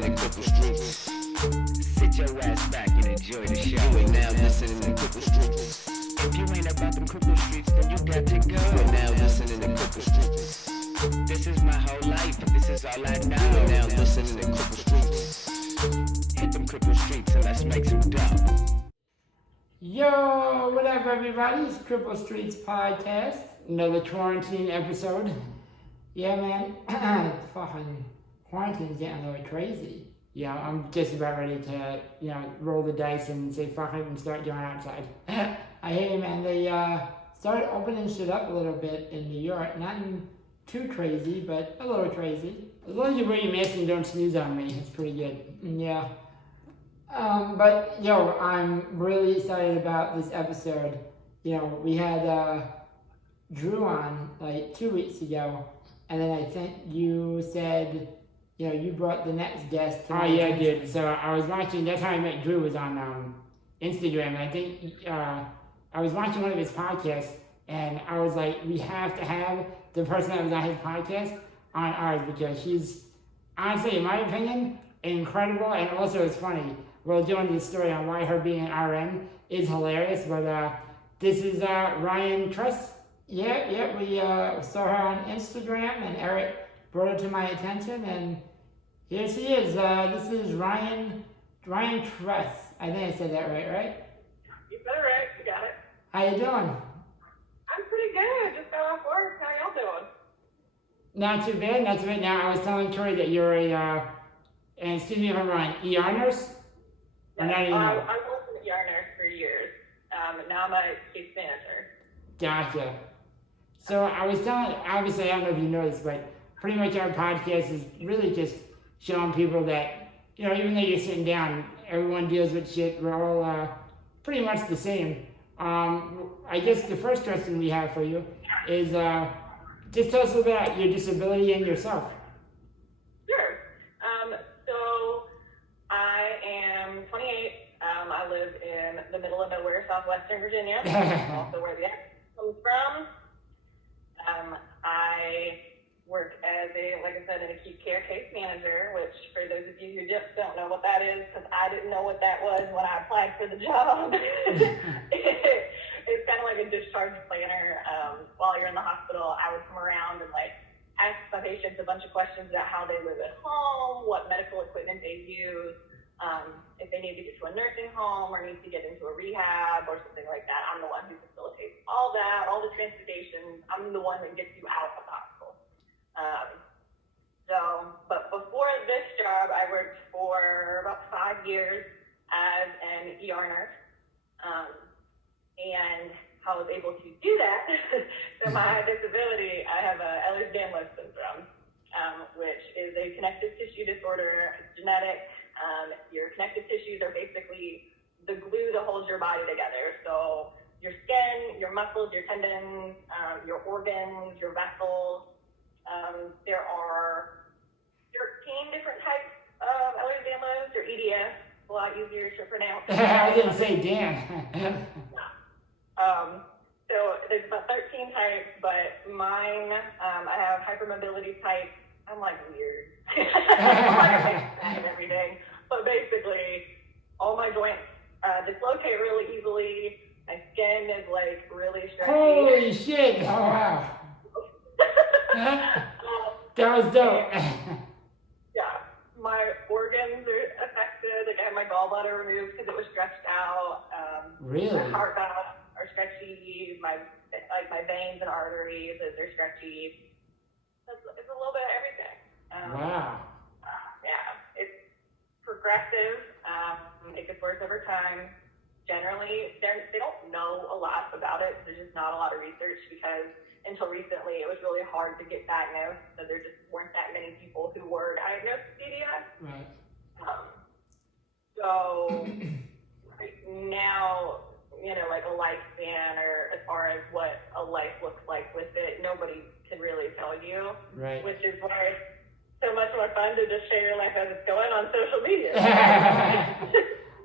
listening to Cripple Streets. Sit your ass back and enjoy the show. You are now listening to Cripple Streets. If you ain't about them Cripple Streets, then you got to go. You are now listening to Cripple Streets. This is my whole life. This is all I know. You are now listening to Cripple Streets. Hit them Cripple Streets and let's make some dough. Yo, what up, everybody? It's Cripple Streets Podcast. Another quarantine episode. Yeah, man. Fucking quarantine's getting a little crazy. Yeah, I'm just about ready to, roll the dice and say fuck it and start going outside. I hear you, man. They started opening shit up a little bit in New York. Nothing too crazy, but a little crazy. As long as you wear your mask and don't sneeze on me, it's pretty good. Yeah. But, I'm really excited about this episode. We had Drew on like 2 weeks ago, and then I think you said, you brought the next guest to yeah, I did. So I was watching, that's how I met Drew, was on Instagram, and I think I was watching one of his podcasts, and I was like, we have to have the person that was on his podcast on ours, because she's, honestly, in my opinion, incredible, and also it's funny. We're doing this story on why her being an RN is hilarious, but this is Ryann Kress. Yeah, we saw her on Instagram, and Eric brought it to my attention, and here she is. This is Ryann Kress. I think I said that right? You said it right. You got it. How you doing? I'm pretty good. Just got off work. How y'all doing? Not too bad. Now, I was telling Tori that you're and excuse me if I'm wrong, ER nurse? Yes, I was an ER nurse for years. Now I'm a case manager. Gotcha. So I was telling, obviously I don't know if you know this, but pretty much our podcast is really just showing people that, even though you're sitting down, everyone deals with shit. We're all pretty much the same. I guess the first question we have for you is just tell us a little bit about your disability and yourself. Sure. So I am 28. I live in the middle of nowhere, southwestern Virginia. Also where the accent comes from. I work as an acute care case manager, which for those of you who just don't know what that is, because I didn't know what that was when I applied for the job. It's kind of like a discharge planner. While you're in the hospital, I would come around and ask my patients a bunch of questions about how they live at home, what medical equipment they use, if they need to get to a nursing home or need to get into a rehab or something like that. I'm the one who facilitates all that, all the transportation. I'm the one that gets you out of the hospital. But before this job, I worked for about 5 years as an ER nurse. And how I was able to do that, so my disability, I have Ehlers-Danlos syndrome, which is a connective tissue disorder. It's genetic. Your connective tissues are basically the glue that holds your body together. So your skin, your muscles, your tendons, your organs, your vessels. There are 13 different types of Ehlers-Danlos or EDS. A lot easier to pronounce. I didn't say damn. So there's about 13 types, but mine, I have hypermobility type. I'm weird. And everything. But basically, all my joints dislocate really easily. My skin is really stretchy. Holy shit! Oh wow. That was dope. Yeah, my organs are affected. I had my gallbladder removed because it was stretched out. Really? My heart valves are stretchy. My veins and arteries, they're stretchy. It's a little bit of everything. Wow. Yeah, it's progressive. It gets worse over time. Generally, they don't know a lot about it. There's just not a lot of research because until recently, it was really hard to get diagnosed. So there just weren't that many people who were diagnosed with EDS. Right. So right now, a lifespan or as far as what a life looks like with it, nobody can really tell you. Right. Which is why it's so much more fun to just share your life as it's going on social media.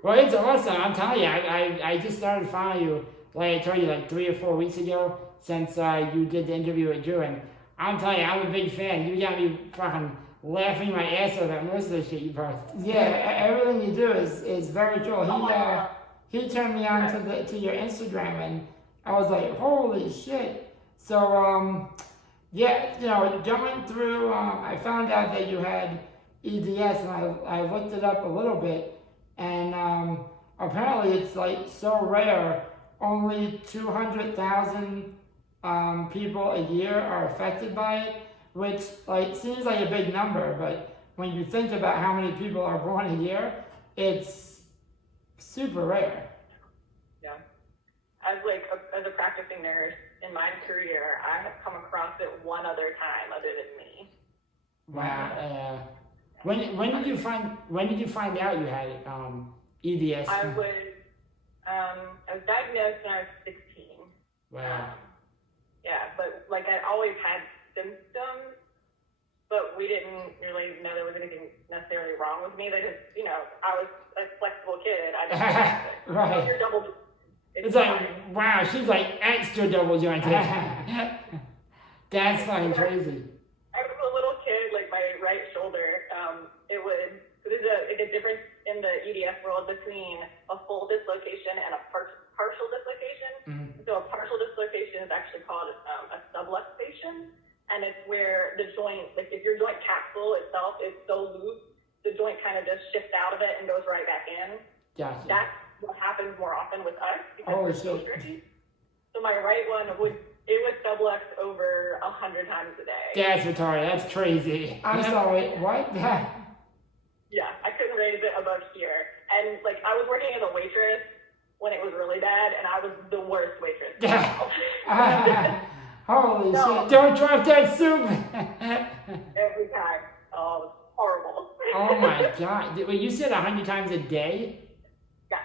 Well, it's awesome. I'm telling you, I just started following you, like I told you, 3 or 4 weeks ago, since you did the interview with Drew, and I'm telling you, I'm a big fan. You got me fucking laughing my ass off at most of the shit you post. Yeah, everything you do is very cool. Oh, He turned me on to your Instagram, and I was like, holy shit. So yeah, you know, going through, I found out that you had EDS, and I looked it up a little bit, and apparently it's like so rare. Only 200,000 people a year are affected by it, which like seems like a big number, but when you think about how many people are born a year, it's super rare. Yeah. As a practicing nurse in my career, I have come across it one other time other than me. Wow. When did you find out you had EDS? I was diagnosed when I was 16. Wow. Yeah, but like I always had symptoms, but we didn't really know there was anything necessarily wrong with me. They just, you know, I was a flexible kid. I just right. You're double. It's like, wow, she's like extra double jointed. That's fucking crazy. I was a little kid, like my right shoulder. There's a difference in the EDS world between a full dislocation and a partial dislocation. Mm-hmm. So a partial dislocation is actually called a subluxation, and it's where the joint, like if your joint capsule itself is so loose, the joint kind of just shifts out of it and goes right back in. Gotcha. That's what happens more often with us because we're so tricky. So my right one would sublux over 100 times a day. That's retarded. That's crazy. I'm sorry, what? Yeah, I couldn't raise it above here. And like I was working as a waitress when it was really bad, and I was the worst waitress. Holy shit. Don't drop that soup. Every time. Oh, it was horrible. Oh my god. Wait, you said 100 times a day? Yeah.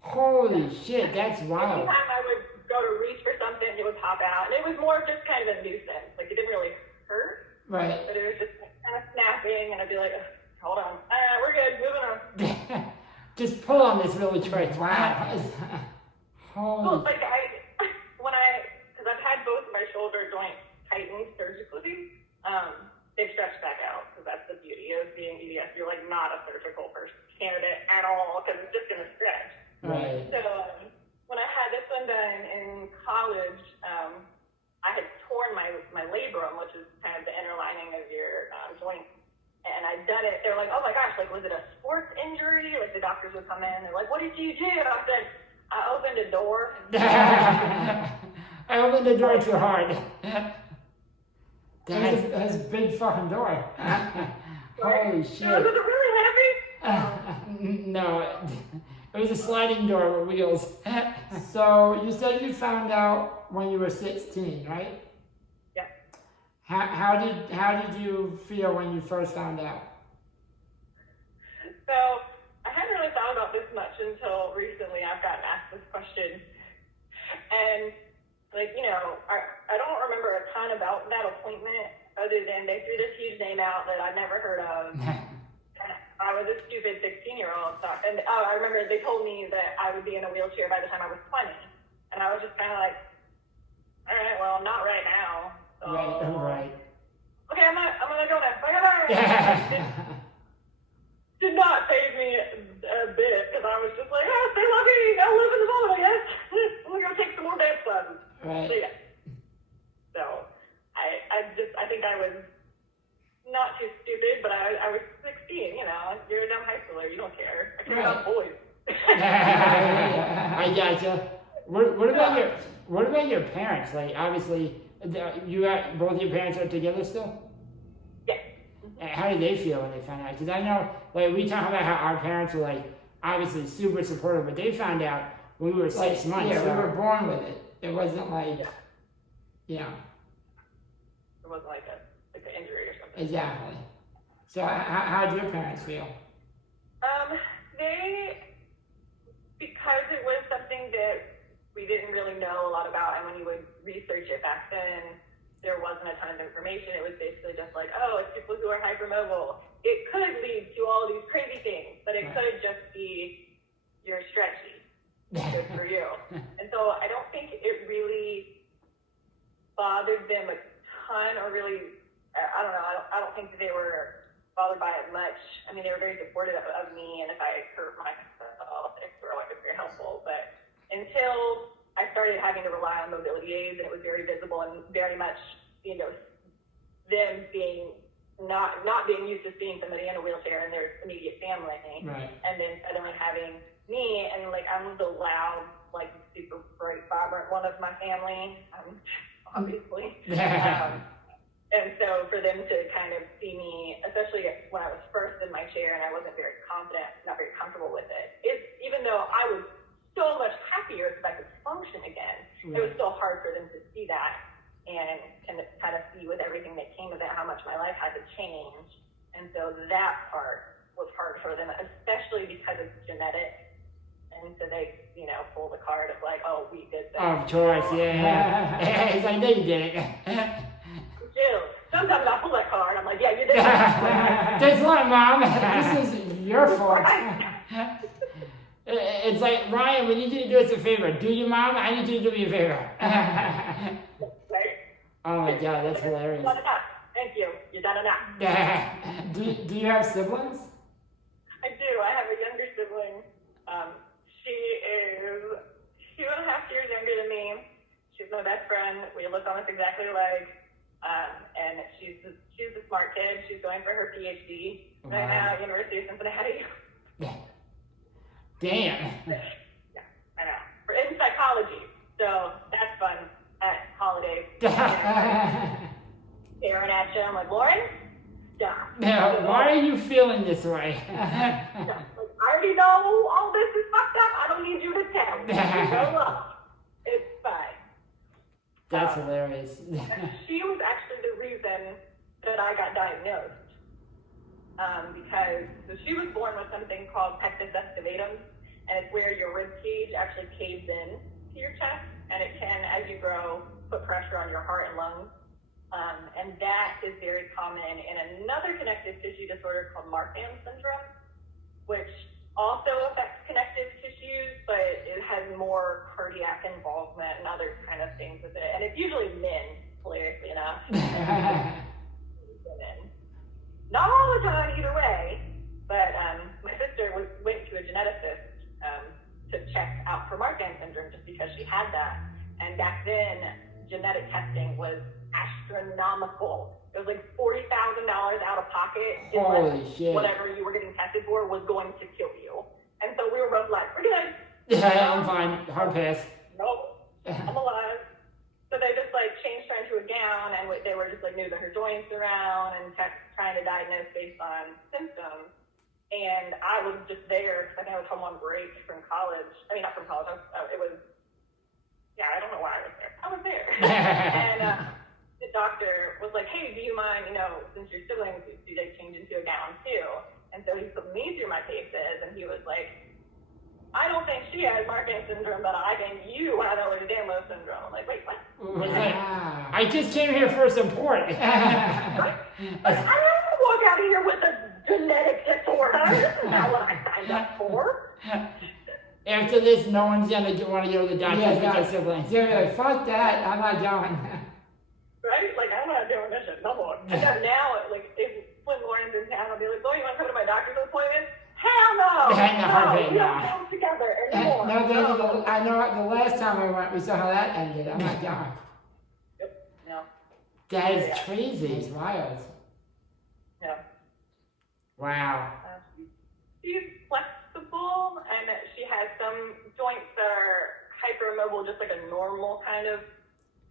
Holy shit, that's wild. Every time I would go to reach for something, it would pop out. And it was more just kind of a nuisance. Like, it didn't really hurt. Right. But it was just kind of snapping, and I'd be like, hold on. We're good. Moving on. Just pull on this really quick. Wow. Well, like, because I've had both of my shoulder joints tightened surgically, they've stretched back out, because that's the beauty of being EDS. You're, like, not a surgical candidate at all, because it's just going to stretch. Right. So, when I had this one done in college, I had torn my labrum, which is kind of the inner lining of your joint, and I'd done it. They were like, oh my gosh, like, was it a sports injury? Like, the doctors would come in, they're like, what did you do? I said, I opened a door. I opened the door too hard. That's a big fucking door. Holy shit. Was it really heavy? No, it was a sliding door with wheels. So you said you found out when you were 16, right? Yeah. How did you feel when you first found out? So I hadn't really thought about this much until recently. I've gotten asked this question, and like, you know, I don't remember a ton about that appointment other than they threw this huge name out that I'd never heard of. And I was a stupid 16-year-old. And I remember they told me that I would be in a wheelchair by the time I was 20. And I was just kind of like, all right, well, not right now. So, Right. Okay, I'm gonna go now. Bye. Did not phase me a bit, because I was just like, stay lucky, I'll live in the moment, I guess. I'm gonna go take some more dance classes. Right. So, yeah. So, I think I was not too stupid, but I was 16, you know, you're a dumb high schooler, you don't care. I care about boys. I gotcha. What about your parents? Like, obviously, both your parents are together still? How did they feel when they found out? Because I know, like, we talk about how our parents were, like, obviously super supportive, but they found out when we were 6 months. Yeah, so. we were born with it. It wasn't like, It wasn't like an injury or something. Exactly. So how did your parents feel? Because it was something that we didn't really know a lot about, and when you would research it back then, there wasn't a ton of information. It was basically just like, oh, it's people who are hypermobile. It could lead to all these crazy things, but it could just be you're stretchy. Good for you. And so I don't think it really bothered them a ton, or really, I don't know. I don't think that they were bothered by it much. I mean, they were very supportive of me, and if I hurt myself, it was very helpful. But until I started having to rely on mobility aids, and it was very visible and very much, them being not being used to seeing somebody in a wheelchair in their immediate family, Right. and then suddenly having me, and like I'm the loud, like super bright, vibrant one of my family, obviously. And so for them to kind of see me, especially when I was first in my chair and I wasn't very confident, not very comfortable with it, even though I was so much happier because I could function again, it was still hard for them to see that and kind of see with everything that came with it how much my life had to change. And so that part was hard for them, especially because it's genetic. And so they, pull the card of like, oh, we did that. Of course, yeah. It's like, no, you did it. Sometimes I pull that card. I'm like, yeah, you did that. Guess what, Mom? This is your fault. It's like, Ryan, we need you to do us a favor. Do you, Mom? I need you to do me a favor. Right? Oh my God, that's hilarious. Done enough. Thank you. You're done enough. Do you have siblings? I do. I have a younger sibling. She is 2.5 years younger than me. She's my best friend. We look almost exactly alike. And she's the smart kid. She's going for her PhD right now at University of Cincinnati. Damn. Yeah, I know. In psychology. So that's fun at holidays. Staring at you. I'm like, Lauren, stop. Now, why are you feeling this way? I already know all this is fucked up. I don't need you to tell me. It's fine. That's hilarious. She was actually the reason that I got diagnosed. Because she was born with something called pectus excavatum, and it's where your rib cage actually caves in to your chest, and it can, as you grow, put pressure on your heart and lungs. And that is very common in another connective tissue disorder called Marfan syndrome, which also affects connective tissues, but it has more cardiac involvement and other kind of things with it. And it's usually men, hilariously enough. Women. Not all the time either way, but my sister went to a geneticist to check out for Marfan syndrome just because she had that. And back then, genetic testing was astronomical. It was like $40,000 out of pocket unless whatever you were getting tested for was going to kill you. And so we were both like, we're good. Yeah, I'm fine. Hard pass. Nope, I'm alive. So they just like changed her into a gown, and they were just like moving her joints around and trying to diagnose based on symptoms. And I was just there because I think I was home on break from college. I mean, not from college. I don't know why I was there. I was there. And the doctor was like, hey, do you mind, since your siblings, do they change into a gown too? And so he put me through my paces, and he was like, I don't think she has Marfan syndrome, but I think you have Ehlers-Danlos syndrome. I'm like, wait, what? I just came here for support. I don't want to walk out of here with a genetic disorder. This is not what I signed up for. After this, no one's gonna want to go to the doctor with their siblings. Yeah, like, fuck that, I'm not going. Right? Like, I'm not doing this shit no more. And then now, like, when Lauren's in town, I'll be like, oh, you want to come to my doctor's appointment? Hell no! We don't come together anymore. No, I know the last time I went, we saw how that ended. I'm not going. Yep, no. That is crazy. It's wild. Yeah. Wow. She's flexible, and she has some joints that are hypermobile, just like a normal kind of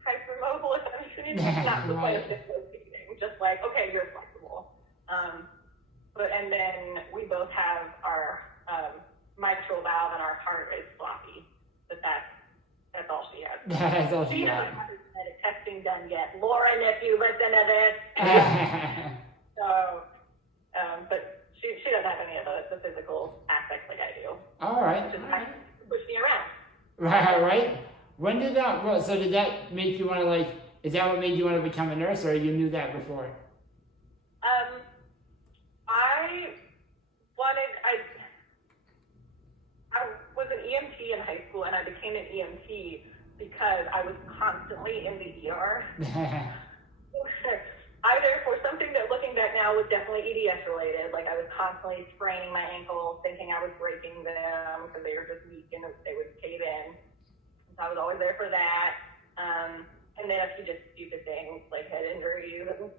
hypermobile, if that makes any sense. Not just like dislocating, just like, okay, you're flexible. And then we both have our mitral valve, and our heart is floppy. But that's all she has. That's all she doesn't have her genetic testing done yet. Lauren, if you listen to this. But she doesn't have any of the physical aspects like I do. All right. Just push me around. Right. When did that? Well, so did that make you want to Is that what made you want to become a nurse, or you knew that before? I was an EMT in high school, and I became an EMT because I was constantly in the ER. Either for something that, looking back now, now was definitely EDS related. Like I was constantly spraining my ankles, thinking I was breaking them because they were just weak and they would cave in. So I was always there for that. And then a few just stupid things like head injuries and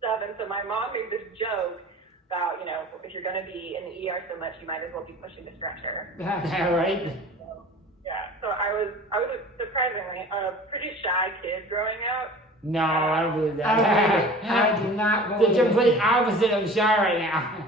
stuff. And so my mom made this joke about, you know, if you're going to be in the ER so much, you might as well be pushing the stretcher. Right? Yeah. So I was surprisingly a pretty shy kid growing up. No, I don't believe that. I do not The believe it. complete opposite of shy right now.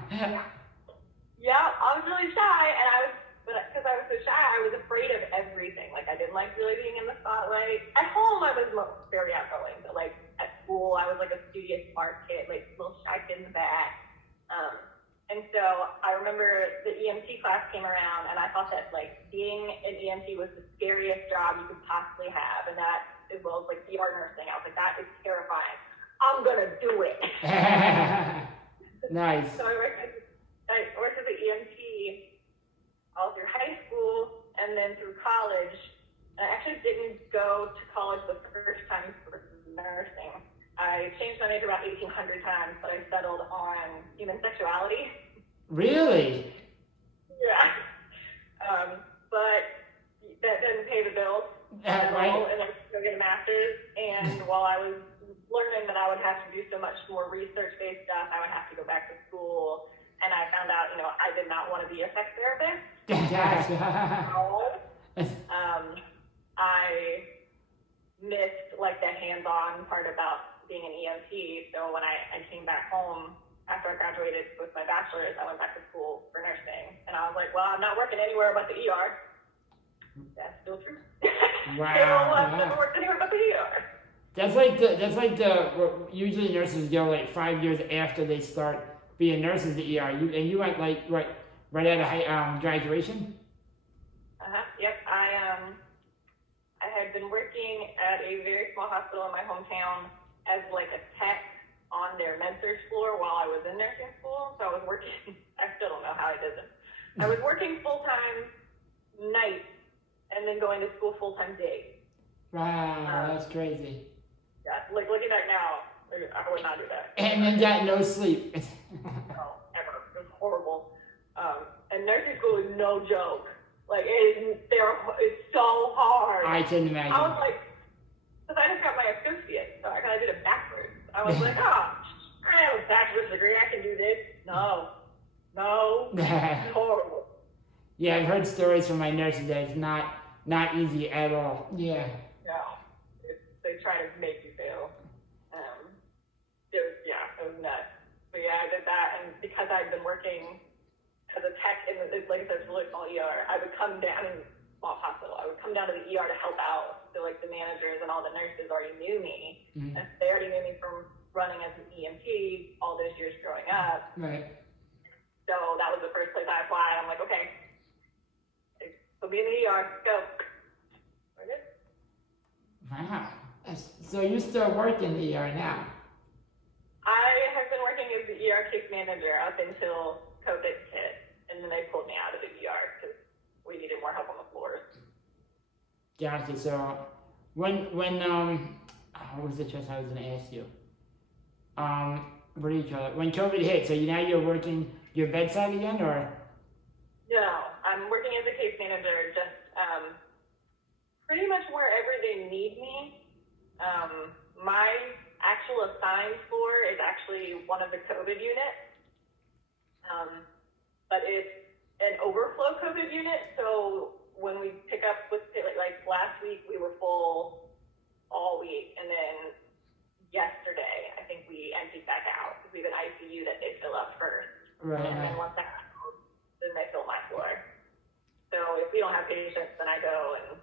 Yeah, I was really shy, and because I was so shy, I was afraid of everything. Like, I didn't like really being in the spotlight. At home, I was very outgoing, but like at school, I was like a studious, smart kid, like little shy kid in the back. And so I remember the EMT class came around, and I thought that like being an EMT was the scariest job you could possibly have, and that as well as like ER nursing. I was like, that is terrifying. I'm gonna do it. Nice. So I worked as an EMT all through high school and then through college. And I actually didn't go to college the first time for nursing. I changed my major about 1,800 times, but I settled on human sexuality. Really? Yeah. But that didn't pay the bills. Right. And I go get a master's. And while I was learning that I would have to do so much more research-based stuff, I would have to go back to school. And I found out, you know, I did not want to be a sex therapist. I missed like the hands-on part about being an EMT. So when I came back home after I graduated with my bachelor's, I went back to school for nursing. And I was like, well, I'm not working anywhere but the ER. That's still true. Wow. I've never worked anywhere but the ER. That's like usually nurses go like 5 years after they start being nurses at ER. You went like what, right out of graduation? Yep. I had been working at a very small hospital in my hometown as like a tech on their med-surg floor while I was in nursing school. So I was working. I still don't know how I did this. I was working full-time night and then going to school full-time day. Wow, that's crazy. Yeah, like looking back now, I would not do that. And then got no sleep. No, ever. It was horrible. And nursing school is no joke. Like, it's so hard. I can imagine. I was like, because I just got my associate, so I kind of did it backwards. I was like, I have a bachelor's degree, I can do this. No, it's horrible. Yeah, I've heard stories from my nurses that it's not easy at all. Yeah. No, they try to make you fail. It was nuts. But yeah, I did that, and because I'd been working as a tech in like I said, it's a really small ER, I would come down in small hospital. I would come down to the ER to help out. So like the managers and all the nurses already knew me, and they already knew me from running as an EMT all those years growing up. Right. So that was the first place I applied. I'm like, okay, so be in the ER, go. We're good. Wow. So you still work in the ER now? I have been working as the ER case manager up until COVID hit, and then they pulled me out of the ER because we needed more help on the floors. Gotcha. So when what was the question I was going to ask you? What do you call it? When COVID hit, so now you're working your bedside again, or? No, I'm working as a case manager, just pretty much wherever they need me. My actual assigned floor is actually one of the COVID units, but it's an overflow COVID unit. So when we pick up with like last week, we were full all week, and then yesterday I think we emptied back out because we have an ICU that they fill up first, Right. and then once that happens, then they fill my floor. So if we don't have patients, then I go and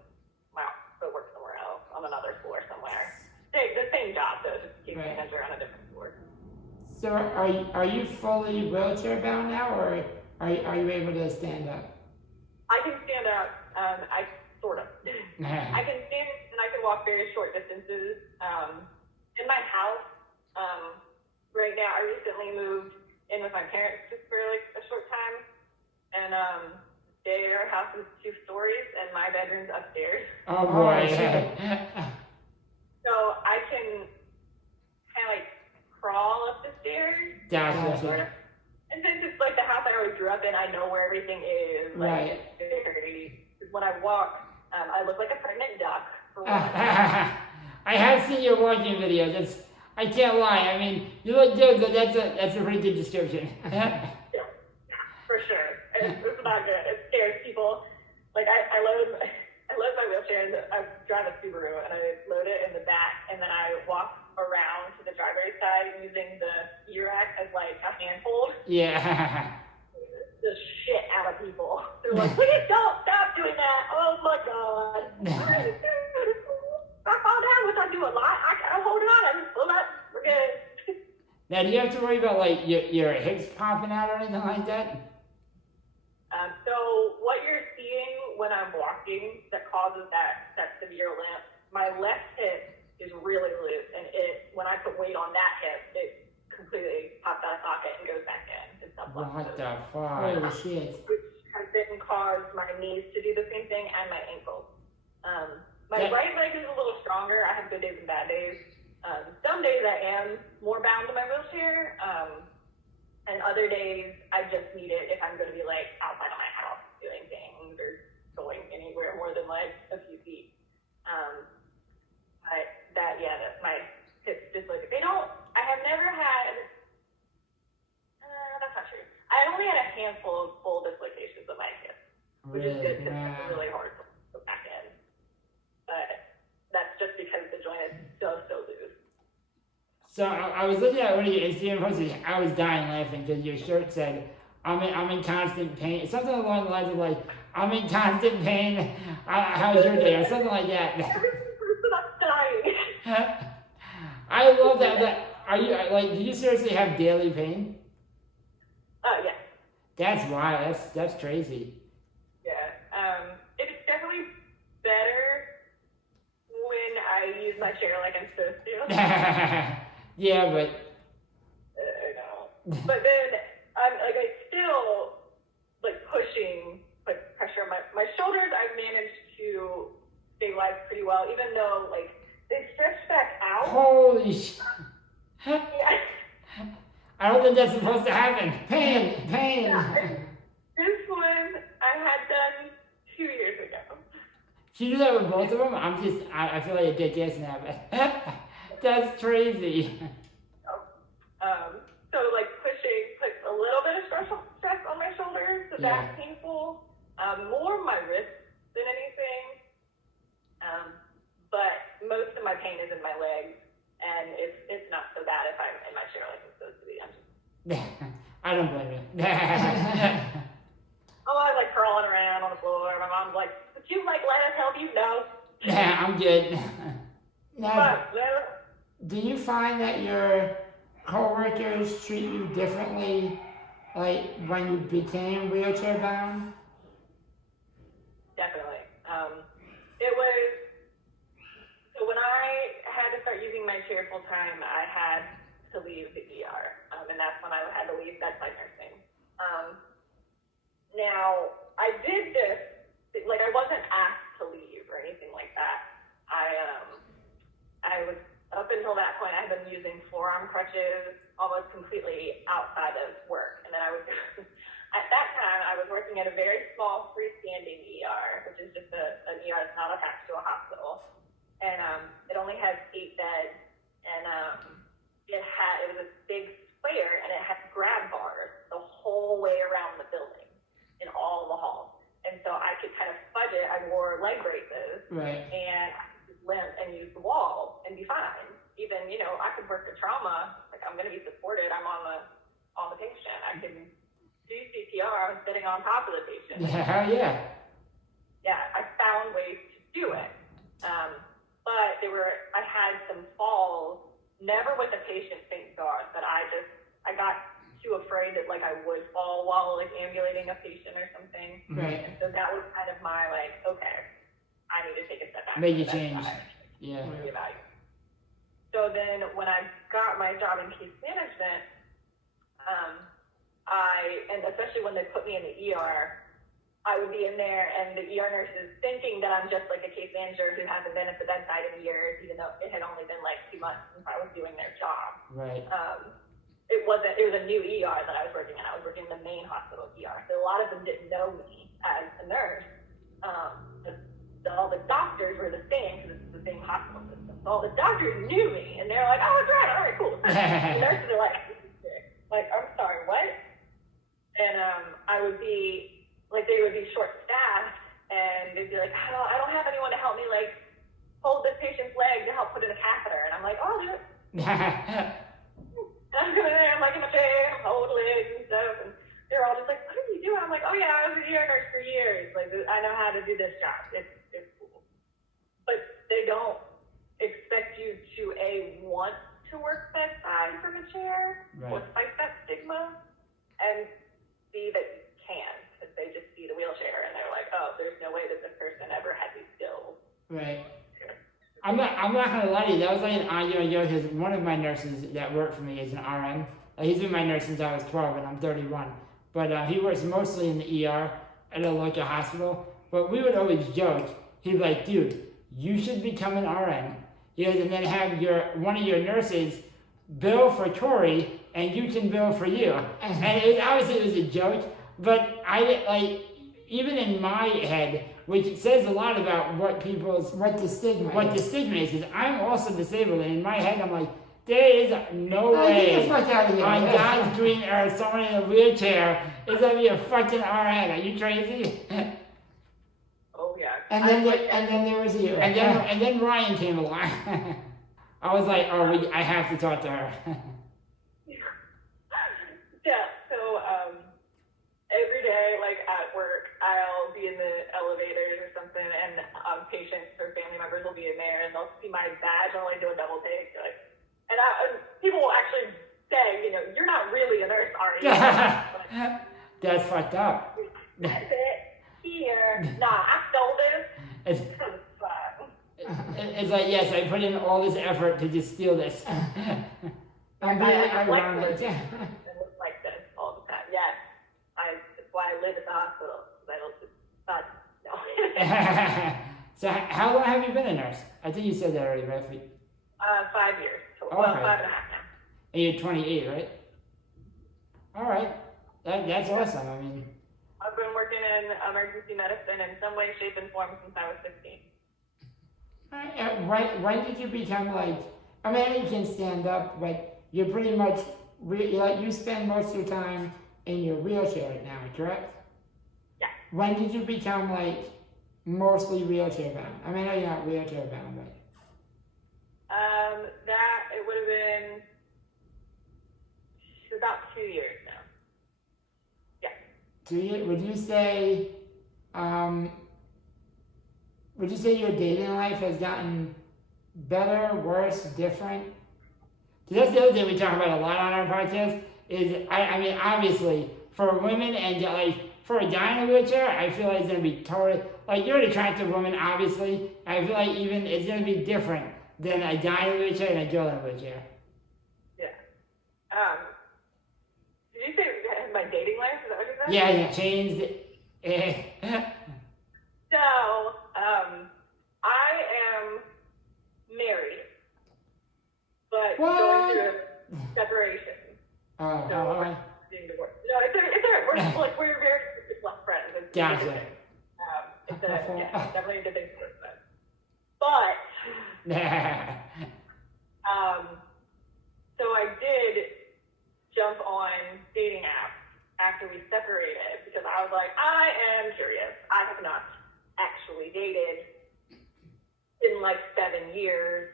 go work somewhere else on another floor somewhere. The same job though, just case Right. manager on a different floor. So are you fully wheelchair bound now, or are you able to stand up? I can stand up. I sort of. I can stand and I can walk very short distances. In my house, right now, I recently moved in with my parents just for like a short time, and their house is 2 stories, and my bedroom's upstairs. Oh boy. So I can kind of like crawl up the stairs, Gotcha. And since it's like the house I always grew up in, I know where everything is. Like, Right. it's very, when I walk, I look like a pregnant duck. For one. I have seen your walking videos. I can't lie. I mean, you look good, but that's a pretty good description. Yeah, for sure. It's not good. It scares people. Like I load my wheelchair and I drive a Subaru and I load it in the back and then I walk around to the driver's side using the ear rack as like a handhold. Yeah. The shit out of people. They're like, please don't stop doing that. Oh my god. I fall down, which I do a lot. I'm holding on. I just pull up. We're good. Now, do you have to worry about like your hips popping out or anything like that? So what you're seeing when I'm walking that causes that severe limp, my left hip is really loose, and when I put weight on that hip, it completely pops out of socket and goes back in. It's not What the Holy fuck? shit. which has then caused my knees to do the same thing and my ankles. My right leg is a little stronger. I have good days and bad days. Some days I am more bound to my wheelchair, and other days I just need it if I'm going to be like outside of my house doing things or going anywhere more than like a few feet. But that's my hips dislocated. I have never had, that's not true. I only had a handful of full dislocations of my hips, which is good because it's really hard to go back in. But that's just because the joint is so loose. So I was looking at one of your Instagram posts. I was dying laughing because your shirt said, "I'm in constant pain." Something along the lines of like, "I'm in constant pain. How's your day?" or something like that. I'm dying. I love that. Are you like? Do you seriously have daily pain? Oh yeah. That's wild. That's crazy. Yeah. It's definitely better when I use my chair like I'm supposed to. Yeah, but I know. But then I'm like I still like pushing like pressure on my shoulders. I've managed to stabilize pretty well, even though like they stretch back out. holy shit. Yeah. I don't think that's supposed to happen. Pain. Yeah. This one I had done 2 years ago. Can you do that with both of them? I feel like a dick ass now, but that's crazy. So like pushing puts a little bit of stress on my shoulders, so that's painful. More my wrists than anything. But most of my pain is in my legs, and it's not so bad if I'm in my chair like I'm supposed to be. I don't blame you. I like crawling around on the floor. My mom's like, "Would you like let us help you?" No. I'm good. Now, But, do you find that your coworkers treat you differently, like when you became wheelchair bound? definitely. It was, so when I had to start using my chair full time, I had to leave the ER, and that's when I had to leave bedside nursing. Now, I did this, like I wasn't asked to leave or anything like that. I was, up until that point, I had been using forearm crutches almost completely outside of work, and then I was, at that time, I was working at a very small freestanding ER, which is just an ER that's not attached to a hospital. And it only has 8 beds, and it was a big square, and it had grab bars the whole way around the building in all the halls. And so I could kind of fudge it. I wore leg braces, Right. and I could just limp and use the wall and be fine. Even, I could work the trauma, like I'm going to be supported. I'm on the patient. I can do CPR. I was sitting on top of the patient. Yeah, hell yeah. Yeah, I found ways to do it. But I had some falls, never with the patient, thank God, but I got too afraid that like I would fall while like ambulating a patient or something. Right. And so that was kind of my like, okay, I need to take a step back. Make a change. Yeah. Reevaluate. So then when I got my job in case management, and especially when they put me in the ER, I would be in there and the ER nurse is thinking that I'm just like a case manager who hasn't been at the bedside in years, even though it had only been like 2 months since I was doing their job. Right. it was a new ER that I was working in. I was working in the main hospital ER. So a lot of them didn't know me as a nurse. All the doctors were the same because it's the same hospital system. So all the doctors knew me, and they're like, "Oh, that's right. All right, cool." The nurses are like, "I'm sorry, what?" And I would be like, they would be short-staffed, and they'd be like, "I don't have anyone to help me like hold this patient's leg to help put in a catheter," and I'm like, "Oh, I'll do it." And I'm going there, I'm like in a chair, I'm holding legs and stuff, and they're all just like, "What are you doing?" I'm like, "Oh yeah, I was a ER nurse for years. Like, I know how to do this job. It's cool." But they don't expect you to want to work bedside from a chair, or fight that stigma, and B, that you can, because they just see the wheelchair and they're like, "Oh, there's no way that this person ever had these skills." Right. I'm not gonna lie to you. That was like an argument because one of my nurses that worked for me is an RN. He's been my nurse since I was 12 and I'm 31. But he works mostly in the ER at a local hospital. But we would always joke. He'd be like, "Dude, you should become an RN." He goes, and then have one of your nurses bill for Tori and you can bill for you. And obviously it was a joke, but even in my head, which says a lot about what the stigma is, because I'm also disabled, and in my head I'm like, there is no way on God's green earth someone in a wheelchair is gonna be a fucking RN. Are you crazy? Oh yeah. And then there was you. And then Ryann came along. I was like, oh, I have to talk to her. Yeah. So every day, like at work, I'll be in the elevators or something, and patients or family members will be in there, and they'll see my badge, and I'll like do a double take, like, and people will actually say, "You're not really a nurse, are you?" That's fucked up. That's it. Here, nah, I stole this. It's like, yes, I put in all this effort to just steal this. I like this. It looks like this all the time. Yes, that's why I live at the hospital. No. So how long have you been a nurse? I think you said that already, right? 5 years. Okay. Well, 5.5 now. And you're 28, right? All right. That's awesome. I mean, I've been working in emergency medicine in some way, shape, and form since I was 15. When did you become like? I mean, you can stand up, but you're pretty much you spend most of your time in your wheelchair now, correct? Yeah. When did you become like mostly wheelchair bound? I mean, I know you're not wheelchair bound, but. That it would have been about 2 years now. Yeah. 2 years? Would you say your dating life has gotten better, worse, different? Because that's the other thing we talk about a lot on our podcast is, I mean, obviously, for women and like, for a guy in a wheelchair, I feel like it's going to be totally, like, you're an attractive woman, obviously. I feel like even it's going to be different than a guy in a wheelchair and a girl in a wheelchair. Yeah. Did you say my dating life? Is that what you said? Yeah, you changed it. So, I am married, but going through a separation. Being divorced. No, it's all right. We're very friends. It's gotcha. It's definitely a good thing for us. But, so I did jump on dating apps after we separated because I was like, I am curious. I have not actually dated in like 7 years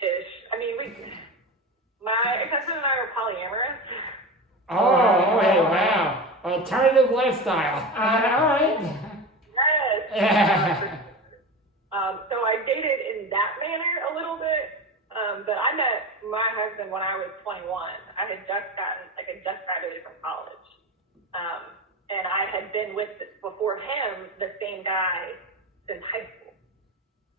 ish. I mean, my ex-husband and I were polyamorous. Oh, okay, wow. Alternative lifestyle. All right. Yes. So I dated in that manner a little bit, but I met my husband when I was 21. I had just graduated from college, and I had been with before him the same guy since high school.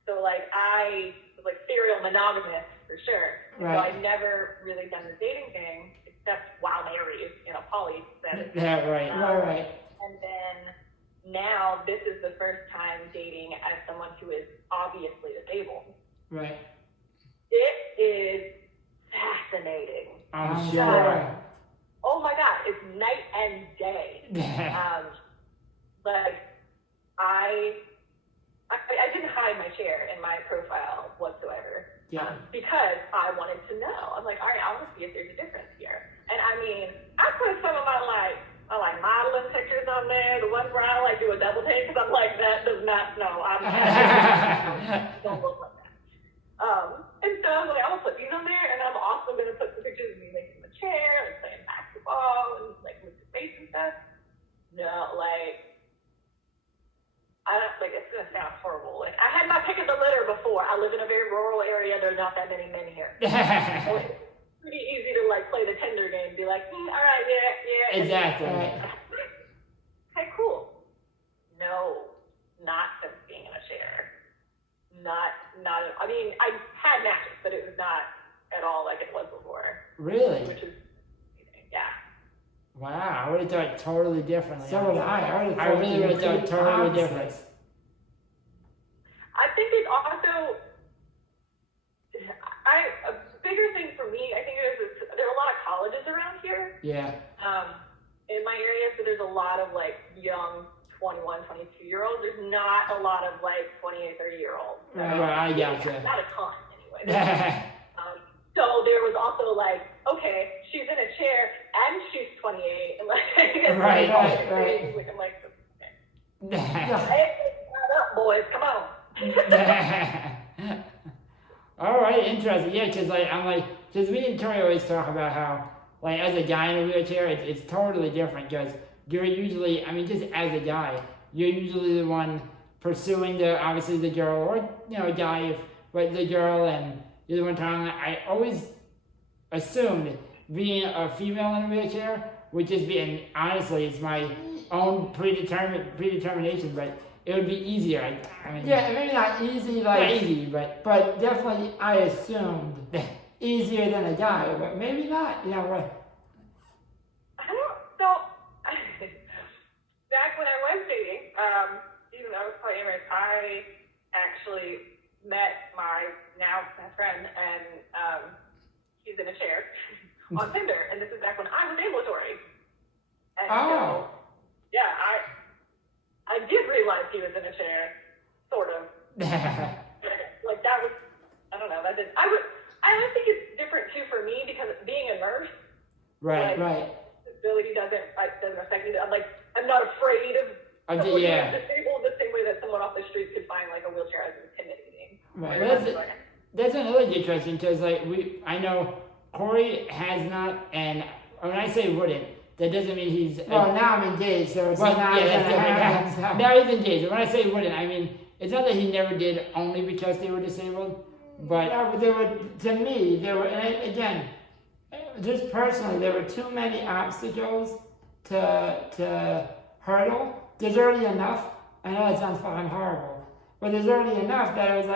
So like I was like serial monogamous for sure. Right. So I'd never really done the dating thing except while married in a poly setting. Yeah, right. Right. And then now this is the first time dating as someone who is obviously disabled. Right. It is fascinating. I'm So, sure. oh my God, it's night and day. Like, I didn't hide my chair in my profile whatsoever. Yeah. Because I wanted to know. I'm like, all right, I want to see if there's a difference here. And I mean, I put some of my modeling pictures on there, the ones where I do a double take, because I'm like, that does not, no, I'm don't look like that. And so I was like, I'm gonna put these on there, and I'm also gonna put some pictures of me making the chair and playing basketball and with the face and stuff. No, it's gonna sound horrible. I had my pick of the litter before. I live in a very rural area. There's not that many men here. So it's pretty easy to play the Tinder game. Be like, all right, yeah. Exactly. Okay, cool. No, not since being in a chair. Not. I mean, I had matches, but it was not at all like it was before. Really? Which is, yeah. Wow, I would have thought totally differently. So would I. I really would have thought totally different. I think it's also, a bigger thing for me, I think there are a lot of colleges around here. Yeah. In my area, so there's a lot of young 21, 22-year-olds. There's not a lot of 28, 30-year-olds. Right, I gotcha. Not a ton, anyway. So there was also okay, she's in a chair and she's 28. And right. Hey, shut up, boys, come on. All right, interesting. Yeah, because me and Tori always talk about how, as a guy in a wheelchair, it's totally different because you're usually, just as a guy, you're usually the one pursuing obviously the girl or, a guy, but the girl, and you're the one trying. I always assumed being a female in a wheelchair would just be, and honestly, it's my own predetermination, but it would be easier. Yeah, maybe not easy, easy, but definitely I assumed easier than a guy, but maybe not. I don't know. Back when I was dating, even though I was polyamorous, I actually met my now best friend, and he's in a chair on Tinder, and this is back when I was ambulatory. And so, yeah, I did realize he was in a chair, sort of. That was, I don't know, I don't think it's different too for me because being a nurse, right. disability doesn't affect me. I'm not afraid of someone who's disabled the same way that someone off the street could find a wheelchair as intimidating. Right. That's another interesting because I know Corey has not, and when I say wouldn't, that doesn't mean he's. Well, now I'm engaged, so it's not that's gonna happen. different. Now he's engaged. And when I say wouldn't, it's not that he never did only because they were disabled, but To me, and again, just personally, there were too many obstacles to hurdle. There's already enough. I know it sounds fucking horrible, but there's already enough that I was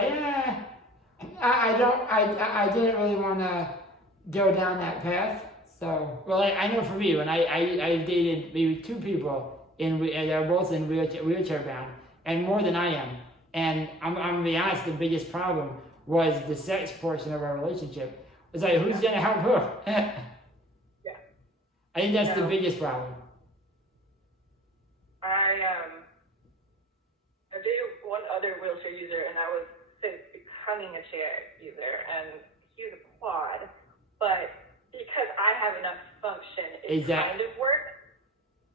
I didn't really want to go down that path. So, well, I know for me, when I dated maybe two people they're both in wheelchair bound, and more than I am. And I'm gonna be honest, the biggest problem was the sex portion of our relationship. It's who's gonna help who? Yeah. I think that's the biggest problem. I dated one other wheelchair user, and I was since becoming a chair user, and he was a quad, but because I have enough function, it kind of worked.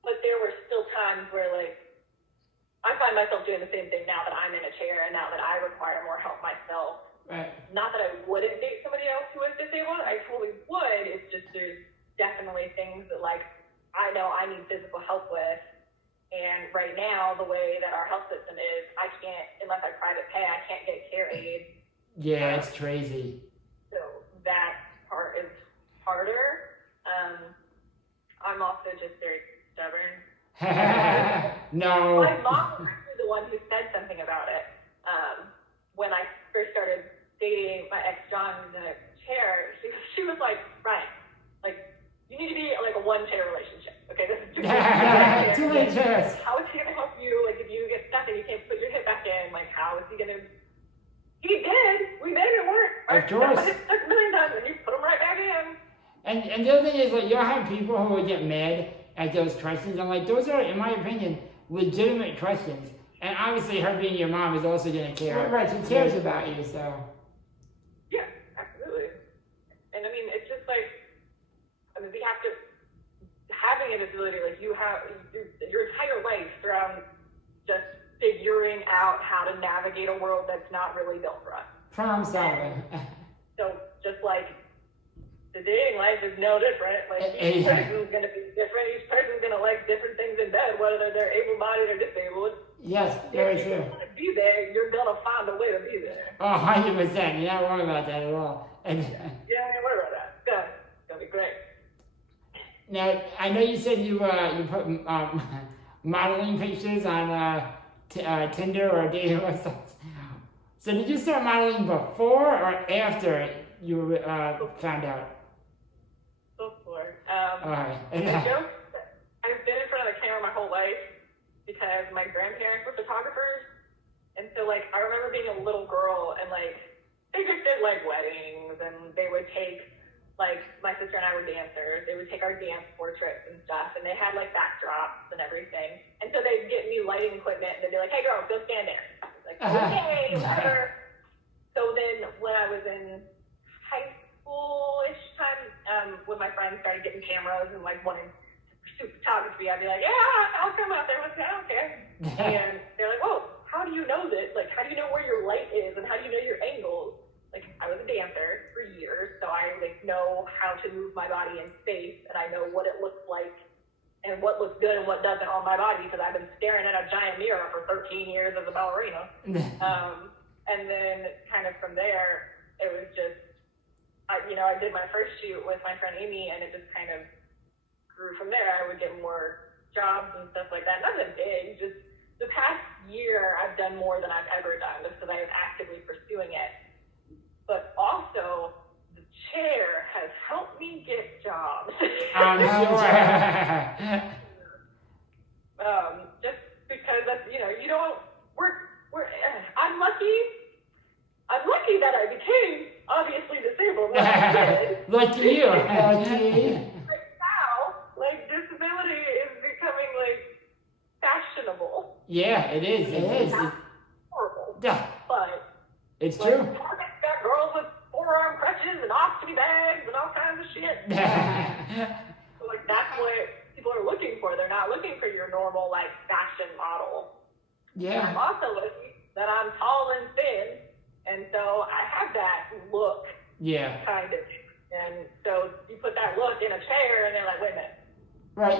But there were still times where I find myself doing the same thing now that I'm in a chair and now that I require more help myself. Right. Not that I wouldn't date somebody else who was disabled. I totally would. It's just there's definitely things that I know I need physical help with. And right now, the way that our health system is, I can't, unless I private pay, I can't get care aid. Yeah, it's crazy. So that part is harder. I'm also just very stubborn. No. My mom was actually the one who said something about it. When I first started dating my ex John, who's in a chair, she was like, Ryan, you need to be a one-chair relationship. Okay, this is too many too many chairs. How is he gonna help you? If you get stuck and you can't put your hip back in, how is he gonna? He did. We made it work. Of course. I stuck a million times, and you put him right back in. And the other thing is, like, you'll have people who will get mad at those questions. I'm like, those are, in my opinion, legitimate questions. And obviously, her being your mom is also going to care. Right, she cares about you, so. Yeah, absolutely. And I mean, it's just like, I mean, we have to, having a disability, like you have, your entire life around just figuring out how to navigate a world that's not really built for us. Problem solving. So just like the dating life is no different. Like each person's going to be different. Each person's going to like different things in bed, whether they're able-bodied or disabled. Yes, very If true. you want to be there, you're going to find a way to be there. Oh, 100%. You're not worried about that at all. And Yeah, I ain't worried about that. It's going to be great. now, I know you said you put modeling pictures on Tinder or dating websites. So did you start modeling before or after you found out? Before. Alright. The joke, I've been in front of the camera my whole life because my grandparents were photographers. And so, like, I remember being a little girl and, like, they just did, like, weddings and they would take, like, my sister and I were dancers. They would take our dance portraits and stuff and they had, like, backdrops and everything. And so they'd get me lighting equipment and they'd be like, hey, girl, go stand there. I was like, okay, whatever. So then when I was in high school-ish time, when my friends started getting cameras and, like, wanting to pursue photography, I'd be like, yeah, I'll come out there with you, I don't care. And they're like, whoa, how do you know this? Like, how do you know where your light is and how do you know your angles? Like, I was a dancer for years, so I, like, know how to move my body in space and I know what it looks like and what looks good and what doesn't on my body because I've been staring at a giant mirror for 13 years as a ballerina. And then kind of from there, it was just, I did my first shoot with my friend Amy and it just kind of grew from there. I would get more jobs and stuff like that. Nothing big, just the past year I've done more than I've ever done just because I was actively pursuing it. But also, the chair has helped me get jobs. I'm sure. Just because that's, you don't, I'm lucky that I became obviously disabled when I did. Lucky you. Lucky. Right now, like, disability is becoming, like, fashionable. Yeah, it is. It is. It's horrible. Yeah, But, it's like, true. Target's got girls with forearm crutches and ostomy bags and all kinds of shit. So, like, that's what people are looking for. They're not looking for your normal, like, fashion model. Yeah. I'm also lucky that I'm tall and thin, and so I have that look, Yeah. kind of. And so you put that look in a chair, and they're like, wait a minute. Right,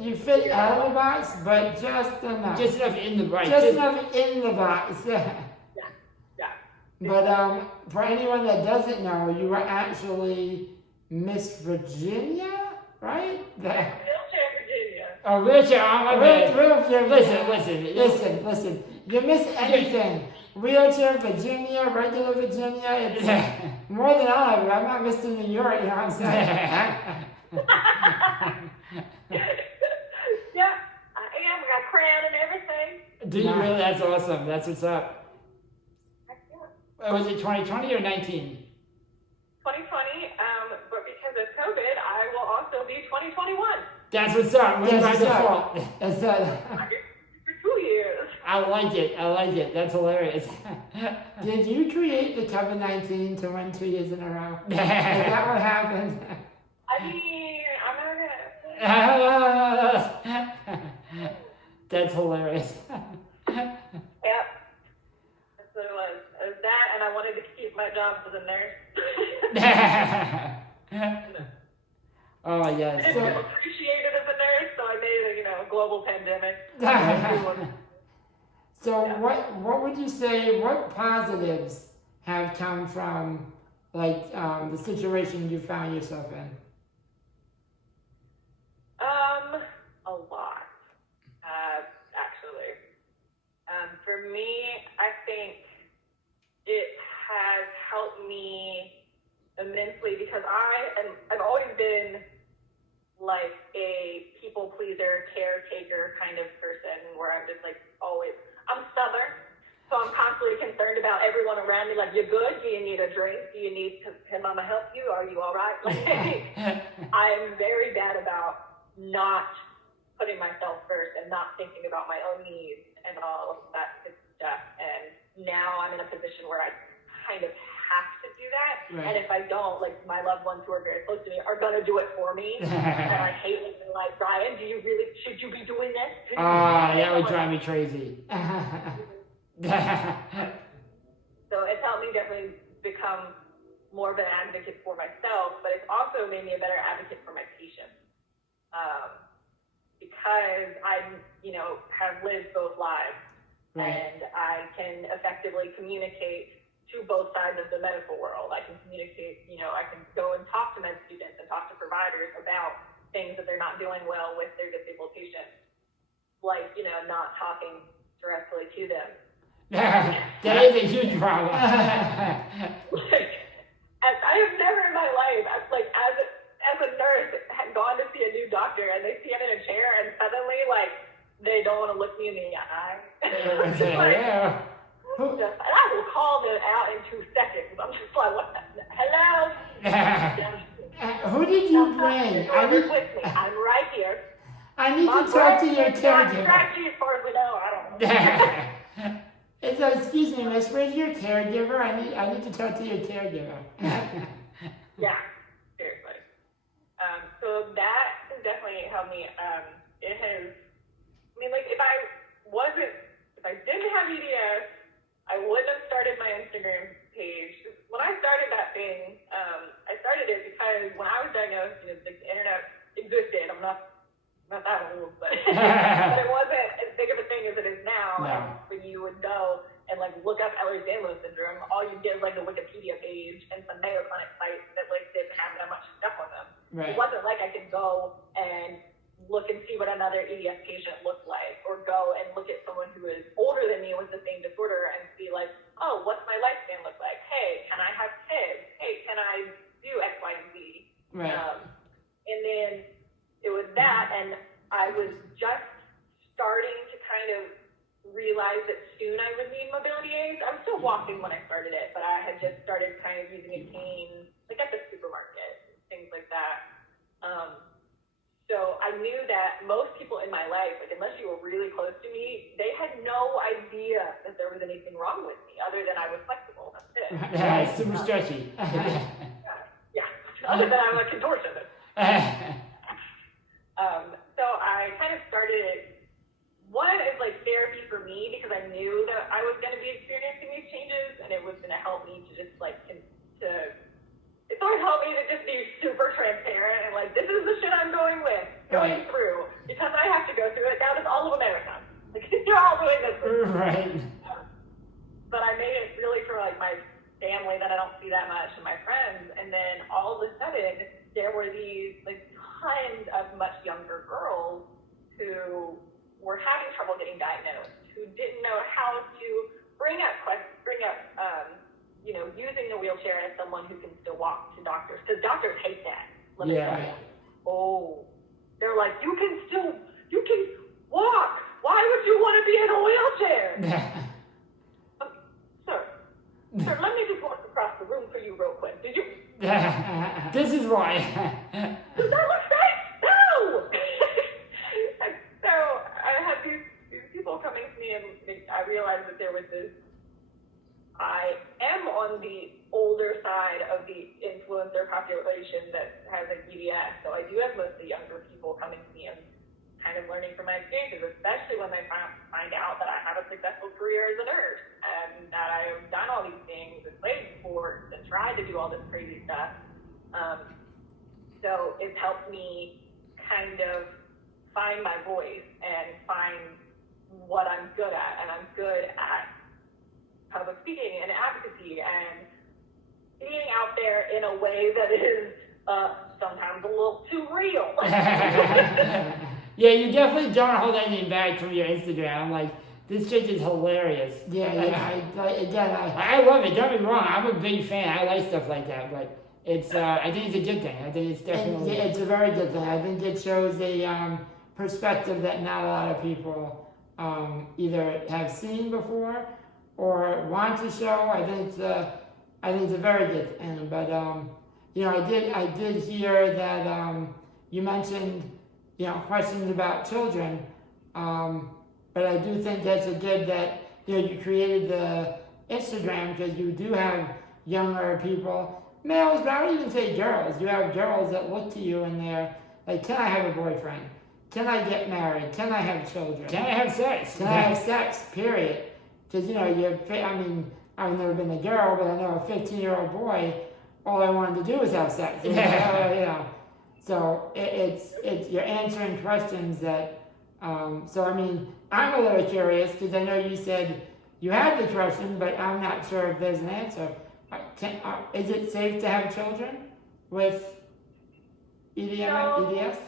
you fit out of the box, but just enough. Just enough in the right. Just enough in the box. Yeah. But for anyone that doesn't know, you were actually Miss Virginia, right? Wheelchair Virginia. Oh, wheelchair. Oh, my bad. Wheelchair Listen. Listen. You miss anything. Wheelchair Virginia, regular Virginia, it's more than all of it. I'm not Mr. New York, you know what I'm saying? Yeah, I am. I got crown and everything. Do you really? That's awesome. That's what's up. Was it 2020 or 19? 2020, but because of COVID, I will also be 2021. That's what's up. We're by default. It's For 2 years. I like it. That's hilarious. Did you create the COVID-19 to win 2 years in a row? Is that what happened? I mean, I'm not gonna. That's hilarious. Yep. That's what it was. It was that, and I wanted to keep my job as a nurse. Oh, I yes. didn't feel appreciated as a nurse, so I made a global pandemic. So what would you say, what positives have come from, like, the situation you found yourself in? A lot, actually. For me, I think it has helped me immensely because I've always been like a people pleaser, caretaker kind of person where I'm just like always, I'm Southern, so I'm constantly concerned about everyone around me, like, you're good? Do you need a drink? Can mama help you? Are you all right? Like, I'm very bad about not putting myself first and not thinking about my own needs and all of that good stuff. And now I'm in a position where I kind of have to do that. Right. And if I don't, like, my loved ones who are very close to me are going to do it for me. And I hate it. They're like, Ryan, should you be doing this? That would drive me crazy. So it's helped me definitely become more of an advocate for myself, but it's also made me a better advocate for my patients. Because I, have lived both lives, Right. and I can effectively communicate to both sides of the medical world. I can communicate, I can go and talk to med students and talk to providers about things that they're not doing well with their disabled patients, like, not talking directly to them. That is a huge problem. Like, I have never in my life, as a nurse, had gone to see a new doctor and they see him in a chair and suddenly, like, they don't want to look me in the eye. Yeah. And I will call them out in 2 seconds. I'm just like, what? Hello? Who did you bring? With me. I'm right here. I need to talk to your caregiver. As far as we know, I don't know. So, excuse me, miss, where's your caregiver? I need to talk to your caregiver. Yeah, seriously. So that has definitely helped me. It has, if I didn't have EDS, I wouldn't have started my Instagram page. When I started that thing, I started it because when I was diagnosed, the internet existed. I'm not that old, but it wasn't as big of a thing as it is now. No. And when you would go and look up Ehlers-Danlos syndrome, all you get is the Wikipedia page and some Mayo Clinic sites that didn't have that much stuff on them. Right. It wasn't like I could go and look and see what another EDS patient looked like, or go and look at someone who is older than me with the same disorder and see oh, what's my lifespan look like? Hey, can I have kids? Hey, can I do X, Y, and Z? Right. And then it was that, and I was just starting to kind of realize that soon I would need mobility aids. I was still walking when I started it, but I had just started kind of using a cane, at the supermarket, things like that. So I knew that most people in my life, unless you were really close to me, they had no idea that there was anything wrong with me, other than I was flexible. That's it. Yeah, it's super stretchy. Yeah. Other than I'm a contortionist. So I kind of started it. One is therapy for me, because I knew that I was going to be experiencing these changes, and it was going to help me to just it's always helped me to just be super transparent and this is the shit I'm going through, because I have to go through it. Now does all of America. You're all doing this. Right. But I made it really for my family that I don't see that much, and my friends, and then all of a sudden there were these tons of much younger girls who were having trouble getting diagnosed, who didn't know how to bring up using the wheelchair as someone who can still walk to doctors, because doctors hate that. Let me tell you. Oh, they're like, you can walk. Why would you want to be in a wheelchair? Sir, let me just walk across the room for you real quick. Did you? This is why. Does that look right? No! So I had these people coming to me, and I realized that there was this. I am on the older side of the influencer population that has an EDS, so I do have mostly younger people coming to me and kind of learning from my experiences, especially when they find out that I have a successful career as a nurse and that I have done all these things and played sports and tried to do all this crazy stuff. So it's helped me kind of find my voice and find what I'm good at, and I'm good at public speaking and advocacy and being out there in a way that is sometimes a little too real. Yeah, you definitely don't hold anything back from your Instagram. This chick is hilarious. Yeah, I love it. Don't get me wrong. I'm a big fan. I like stuff like that, but it's. I think it's a good thing. I think it's definitely. It's a very good thing. I think it shows a perspective that not a lot of people either have seen before or want to show, I think it's a very good thing. But I did hear that you mentioned questions about children, but I do think that's a good that you created the Instagram because you do have younger people, males, but I would even say girls. You have girls that look to you and they're like, can I have a boyfriend? Can I get married? Can I have children? Can I have sex? Can I have sex? Period. Because I've never been a girl, but I know a 15-year-old boy. All I wanted to do was have sex. So it's you're answering questions that. So I'm a little curious because I know you said you had the question, but I'm not sure if there's an answer. Is it safe to have children with EDS?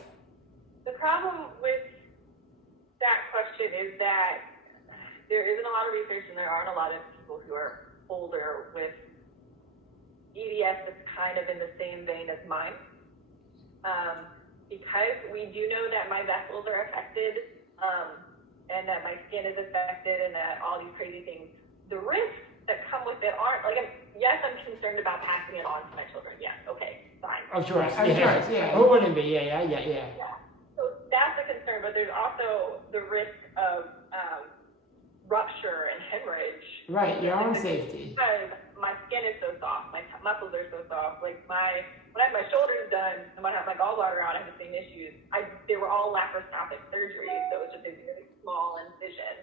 The problem with that question is that there isn't a lot of research and there aren't a lot of people who are older with EDS that's kind of in the same vein as mine. Because we do know that my vessels are affected and that my skin is affected and that all these crazy things, the risks that come with it aren't, yes, I'm concerned about passing it on to my children. Yes, okay, fine. Of course, yeah. Who wouldn't be? Yeah. So that's a concern, but there's also the risk of rupture and hemorrhage. Right, your own safety. Because my skin is so soft, my muscles are so soft. When I had my shoulders done and when I had my gallbladder out, I had the same issues. They were all laparoscopic surgery, so it was just a very small incision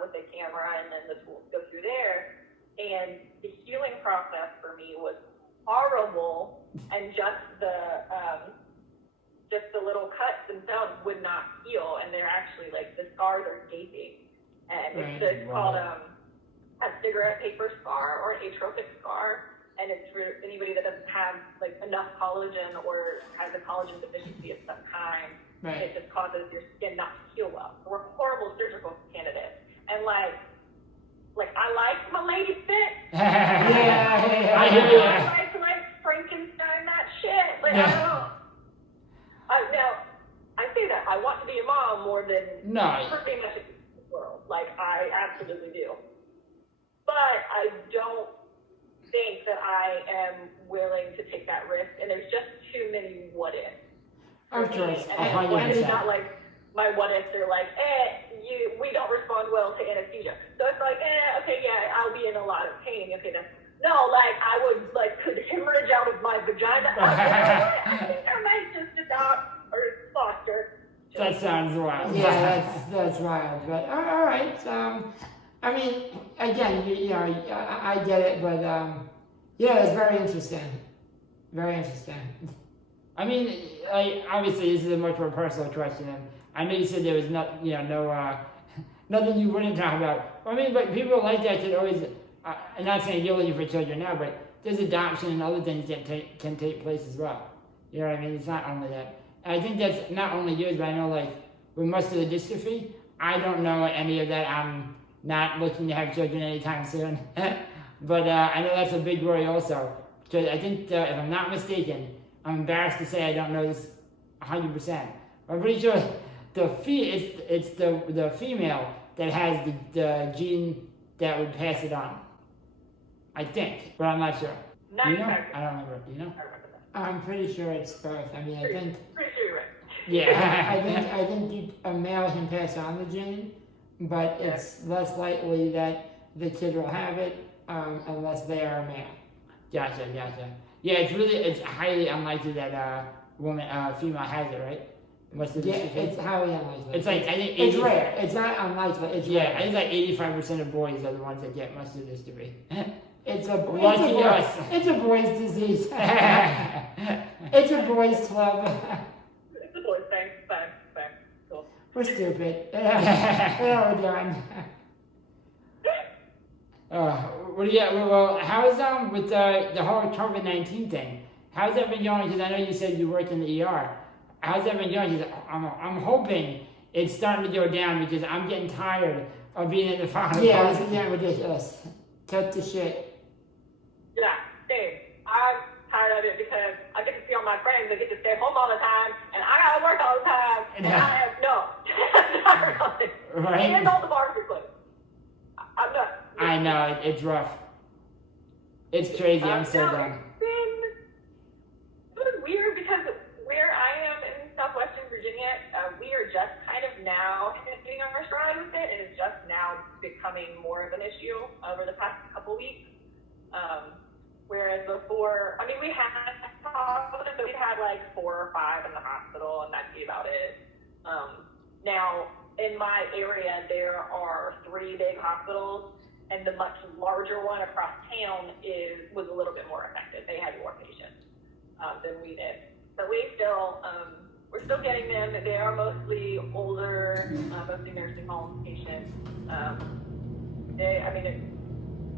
with a camera and then the tools go through there. And the healing process for me was horrible, and just the little cuts themselves would not heal, and they're actually the scars are gaping, and it's called a cigarette paper scar or an atrophic scar, and it's for anybody that doesn't have enough collagen or has a collagen deficiency of some kind. Right. It just causes your skin not to heal well. So we're horrible surgical candidates, and I like my lady fit. Yeah. I hear you. I like Frankenstein that shit. Now, I say that I want to be a mom more than pretty much in the world. I absolutely do. But I don't think that I am willing to take that risk, and there's just too many what ifs. Of course, and it's not my what ifs are we don't respond well to anesthesia. So it's okay, yeah, I'll be in a lot of pain. Okay, I would could hemorrhage out of my vagina. I think I might just adopt or foster. That sounds wild. Yeah, that's wild. But all right. Again, I get it, but it's very interesting. Very interesting. Obviously, this is a much more personal question, and I know you said there was nothing you wouldn't talk about. But people like that could always. I'm not saying you're looking for children now, but there's adoption and other things that can take place as well. You know what I mean? It's not only that. And I think that's not only yours, but I know with muscular dystrophy, I don't know any of that. I'm not looking to have children anytime soon. But I know that's a big worry also. Because I think, if I'm not mistaken, I'm embarrassed to say I don't know this 100%. I'm pretty sure it's the female that has the gene that would pass it on. I think, but I'm not sure. Do you know? I don't remember. Do you know? I'm pretty sure it's both. I think. Pretty sure you're right. Yeah. I think a male can pass on the gene, but it's less likely that the kid will have it unless they are a male. Gotcha. Yeah, it's highly unlikely that female has it, right? It's highly unlikely. It's I think it's rare. It's not unlikely. It's rare. I think 85% of boys are the ones that get muscular dystrophy. It's a boy's disease. It's a boys club. It's a boys thing. Fine. Cool. We're stupid. We're done. Well, how's with the whole COVID-19 thing? How's that been going? Because I know you said you worked in the ER. How's that been going? Because I'm hoping it's starting to go down because I'm getting tired of being in the final. Yeah, this is getting ridiculous. Cut the shit. Yeah, same. I'm tired of it because I get to see all my friends that get to stay home all the time, and I gotta work all the time, and I'm tired of it. Right. And all the bars are closed. I'm done. I know, it's rough. It's crazy, I'm so done. It was weird because where I am in southwestern Virginia, we are just kind of now hitting our stride with it, and it's just now becoming more of an issue over the past couple weeks. Whereas before, I mean, we had like 4 or 5 in the hospital, and that'd be about it. Now, in my area, there are 3 big hospitals, and the much larger one across town was a little bit more affected. They had more patients than we did. But we're still getting them. They are mostly older, mostly nursing home patients.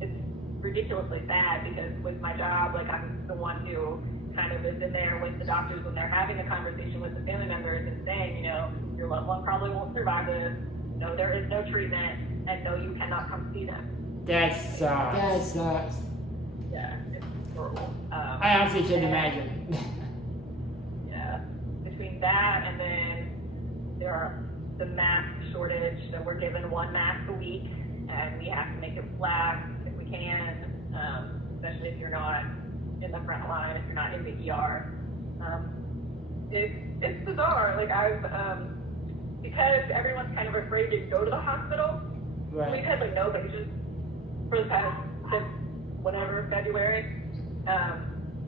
It's ridiculously sad because with my job, like I'm the one who kind of is in there with the doctors when they're having a conversation with the family members and saying, your loved one probably won't survive this. No, there is no treatment, and no, you cannot come see them. That sucks. Yeah, it's horrible. I honestly can't imagine. Yeah, between that and then there are the mask shortage, so we're given 1 mask a week, and we have to make it last if we can, especially if you're not in the front line, if you're not in the ER. It's bizarre. Like because everyone's kind of afraid to go to the hospital. Right. We've had like no patients for the past since whenever February.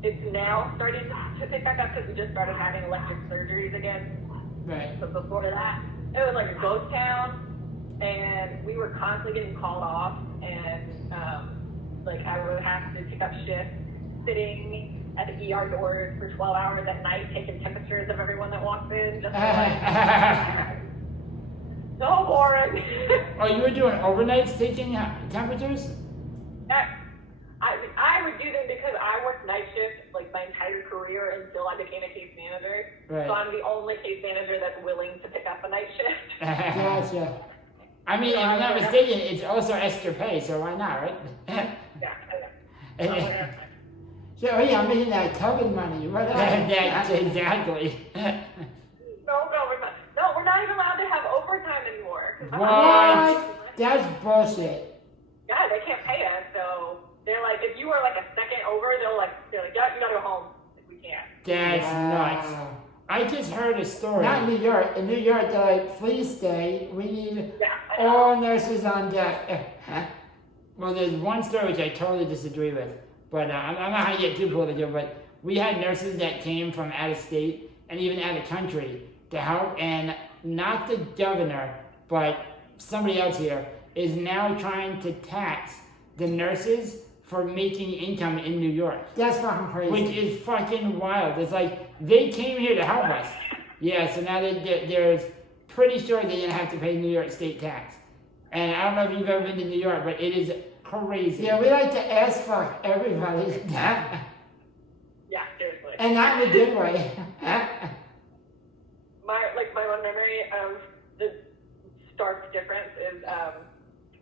It's now starting to pick back up because we just started having elective surgeries again. Right. But before that, it was like a ghost town, and we were constantly getting called off, and like I would have to pick up shifts sitting at the ER doors for 12 hours at night, taking temperatures of everyone that walks in. Just so boring. Oh, you were doing overnights taking temperatures? I would do them because I worked night shift like my entire career until I became a case manager. Right. So I'm the only case manager that's willing to pick up a night shift. Gotcha. I mean, if I'm not mistaken, it's also extra pay, so why not, right? Yeah, I know. So, yeah, I'm making that COVID money. What That's exactly. No, we're not even allowed to have overtime anymore. What? That's bullshit. Yeah, they can't pay us, so they're like, if you are like a second over, they're like, yeah, you gotta go home if we can't. That's nuts. I just heard a story. Not in New York. In New York, they're like, please stay. We need Yeah, all nurses on deck. Well, there's one story which I totally disagree with, but I'm not going to get too political, but we had nurses that came from out of state and even out of country to help, and not the governor, but somebody else here is now trying to tax the nurses for making income in New York. That's fucking crazy. Which is fucking wild. It's like, they came here to help us. Yeah, so now there's pretty sure they're going to have to pay New York state tax. And I don't know if you've ever been to New York, but it is crazy. Yeah, we like to ass fuck everybody. Yeah, seriously. And not in a good way. My one memory of the stark difference is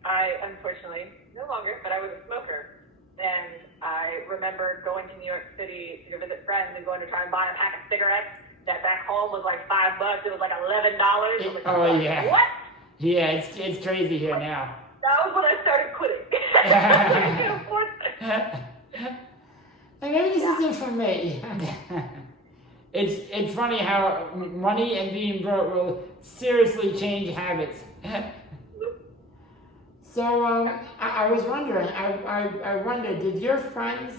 I unfortunately no longer, but I was a smoker. And I remember going to New York City to go visit friends and going to try and buy a pack of cigarettes that back home was like $5. It was like $11. Like, oh yeah. What? Yeah, it's crazy here now. That was when I started quitting. I can't afford it. And maybe this isn't for me. It's funny how money and being broke will seriously change habits. So I was wondering, I wondered, did your friends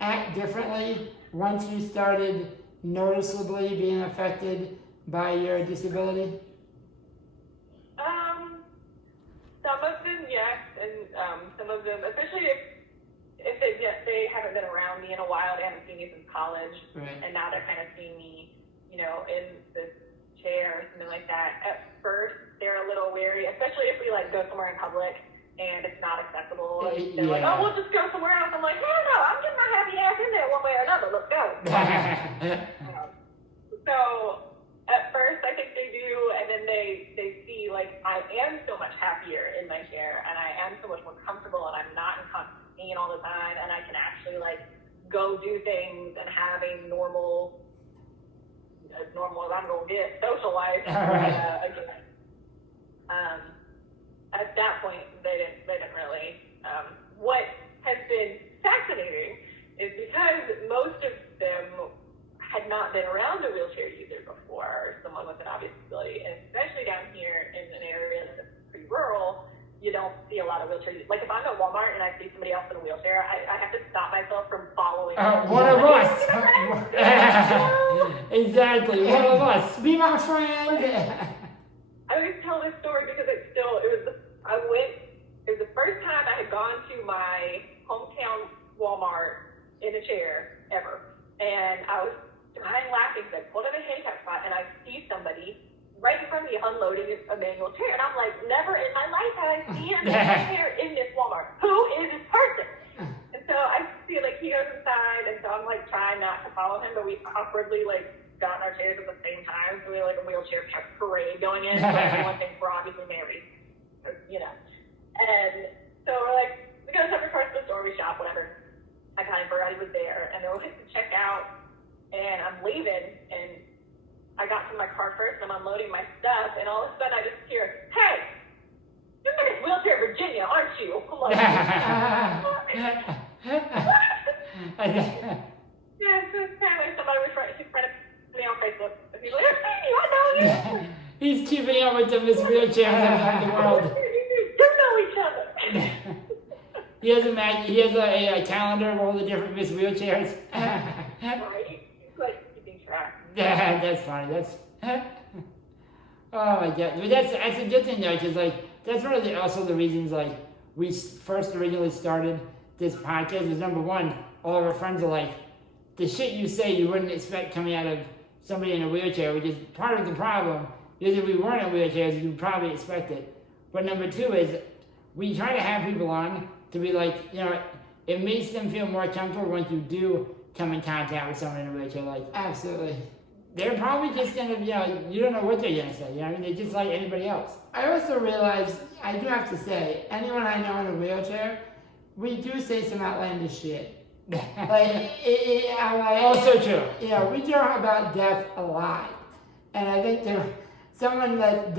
act differently once you started noticeably being affected by your disability? Some of them, yes, and some of them, especially if they haven't been around me in a while, they haven't seen me since college, Right. and now they're kind of seeing me, in this chair or something like that. At first, they're a little wary, especially if we go somewhere in public and it's not accessible. They're like, oh, we'll just go somewhere else. I'm like, no, I'm getting my happy ass in there one way or another. Let's go. So at first, I think they do, and then they see I am so much happier in my chair, and I am so much more comfortable, and I'm not in constant pain all the time, and I can actually go do things and have a normal as normal as I'm gonna get social life again. At that point, they didn't really What has been fascinating is because most of them had not been around a wheelchair user before, or someone with an obvious disability, and especially down here in an area that's pretty rural, you don't see a lot of wheelchair users. Like if I'm at Walmart and I see somebody else in a wheelchair, I have to stop myself from following them. One of us. Exactly, one of us. Be my friend. I always tell this story because it was the first time I had gone to my hometown Walmart in a chair ever. And I was dying laughing because I pulled in a handicap spot and I see somebody right in front of me unloading a manual chair. And I'm like, never in my life have I seen a manual chair in this Walmart. Who is this person? And so I see like he goes inside, and so I'm like trying not to follow him, but we awkwardly like got in our chairs at the same time. So we had like a wheelchair parade going in. So everyone thinks we're obviously married, you know. And so we're like, we go separate parts of the store, we shop, whatever. I kind of forgot he was there, and then we went to check out, and I'm leaving, and I got to my car first, and I'm unloading my stuff, and all of a sudden I just hear, "Hey, you're in Wheelchair, Virginia, aren't you?" I'm like, yeah, so apparently somebody was right in front of me on Facebook, and he's like, "Hey, I know you." He's keeping up with the Miss Wheelchairs around the world. You know each other. He has a calendar of all the different Miss Wheelchairs. Right? He's like keeping track. Yeah, that's funny. That's oh my god. But that's a good thing though, because like that's one of also the reasons like we first originally started this podcast is number one, all of our friends are like, the shit you say you wouldn't expect coming out of somebody in a wheelchair, which is part of the problem. Because if we weren't in wheelchairs, you'd probably expect it. But number two is we try to have people on to be like, you know, it makes them feel more comfortable once you do come in contact with someone in a wheelchair. Like, Absolutely. they're probably just gonna, you know, you don't know what they're gonna say. You know what I mean? They're just like anybody else. I also realize, I do have to say, anyone I know in a wheelchair, we do say some outlandish shit. Like, I'm like, Also true. You know, we joke about death a lot. And I think someone that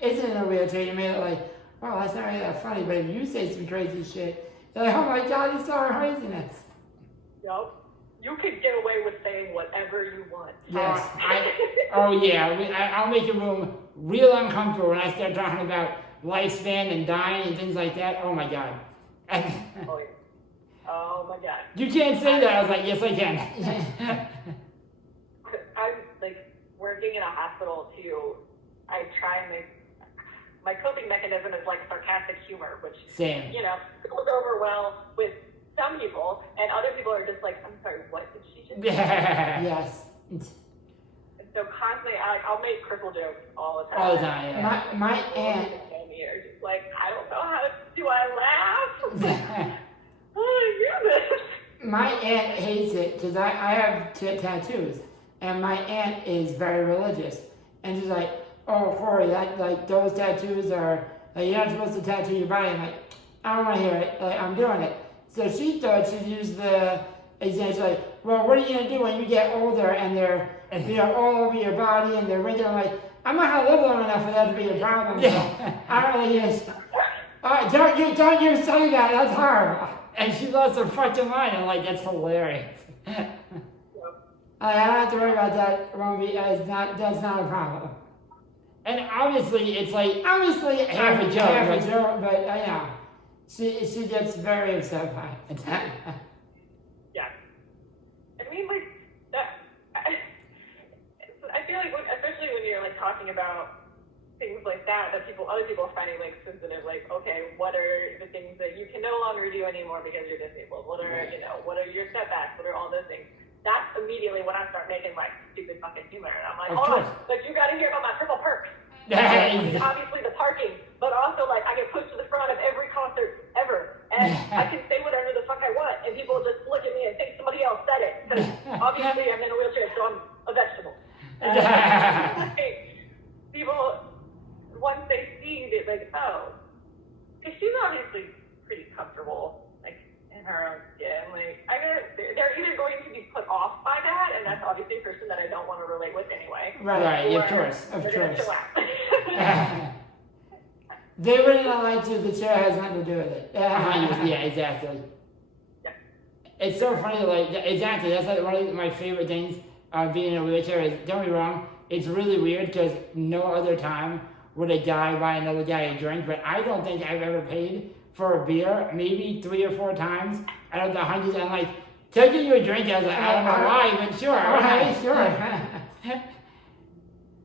isn't in a wheelchair, you may like, oh, that's not really that funny, but if you say some crazy shit, you're like, oh my god, it's all craziness. Yup. You could get away with saying whatever you want. Yes. I'll make a room real uncomfortable when I start talking about lifespan and dying and things like that. Oh my god. Oh, yeah. Oh my god. You can't say that. I was like, yes, I can. I'm like working in a hospital too. I try and my coping mechanism is like sarcastic humor, which Same. you know goes over well with some people, and other people are just like, I'm sorry, what did she just say? Yes. And so constantly, I'll make cripple jokes all the time. All the time, yeah. My aunt, Are just like, I don't know how do I laugh? Oh my goodness. my aunt hates it because I have tattoos, and my aunt is very religious, and she's like, oh, Corey, those tattoos are, like, you're not supposed to tattoo your body. I'm like, I don't want to hear it. Like, I'm doing it. So she thought she'd use the example, like, well, what are you going to do when you get older and they're, you know, all over your body and they're wrinkled? I'm like, I'm not going to live long enough for that to be a problem. So I don't really use, don't you say that. That's horrible. And she lost her fucking mind. I'm like, that's hilarious. I don't have to worry about that. That's not a problem. And obviously, it's like Obviously, half a joke, but you know, she gets very upset by it. Yeah. I mean, like, that, I feel like, especially when you're, like, talking about things like that other people are finding, like, sensitive, like, okay, what are the things that you can no longer do anymore because you're disabled? What are, you know, what are your setbacks? What are all those things? That's immediately when I start making, like, stupid fucking humor. And I'm like, hold on, but you gotta hear about my triple perks. Obviously the parking, but also, like, I get pushed to the front of every concert ever, and I can say whatever the fuck I want, and people just look at me and think somebody else said it, because obviously I'm in a wheelchair, so I'm a vegetable. People, once they see it, like, oh, because she's obviously pretty comfortable, like, in her own skin, like, they're either going to be put off by that, and that's obviously a person that I don't want to relate with anyway. Right, of course. They're gonna chill out. They wouldn't have liked you. The chair has nothing to do with it. Yeah, exactly. Yeah. It's so funny, like, exactly, that's like one of my favorite things of being in a wheelchair is, don't be wrong, it's really weird because no other time would a guy buy another guy a drink, but I don't think I've ever paid for a beer, maybe 3 or 4 times out of the hundreds, and like, taking you a drink, I was like, I don't know why, but sure, Okay, sure.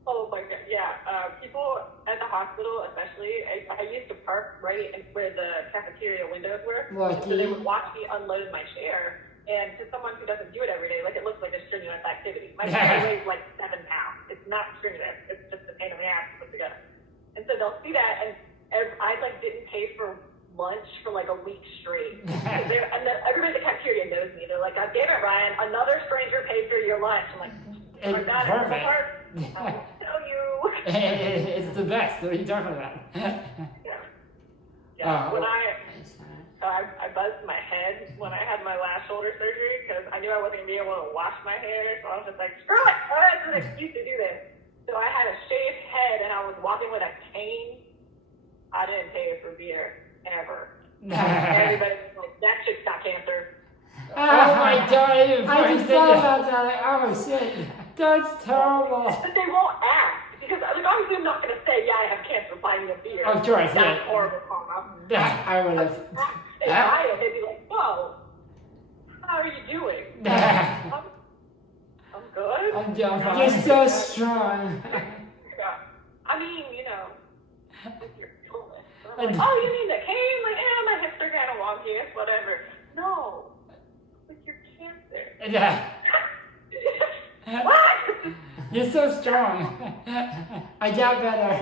Oh my god, yeah. People at the hospital, especially, I used to park right where the cafeteria windows were. Lucky. So they would watch me unload my chair. And to someone who doesn't do it every day, like it looks like a strenuous activity. My chair weighs like 7 pounds. It's not strenuous. It's just a pain in the ass to put together. And so they'll see that, and I like didn't pay for lunch for like a week straight. And then everybody at the cafeteria knows me. They're like, God damn it, Ryan, another stranger paid for your lunch. I'm like, oh my God, it's so hard. I will tell you. It's the best, what are you talking about? Yeah. When I buzzed my head when I had my last shoulder surgery because I knew I wasn't going to be able to wash my hair, so I was just like, screw it, that's an excuse to do this. So I had a shaved head and I was walking with a cane. I didn't pay for beer, ever. Everybody was like, that chick's got cancer. Oh my God, I just thought about that. Like, oh shit, that's terrible. But they won't ask. Because like, obviously I'm not going to say, yeah, I have cancer, buy me a beer. Of course, That's yeah. horrible karma. I would have. If I am, they'd be like, whoa, how are you doing? I'm good. I'm down fine. You're so strong. Yeah. I mean, you know, with your illness. I'm like, oh, you mean the cane? Like, my hips are kind of wonky, it's whatever. No, with your cancer. What? You're so strong. I got better.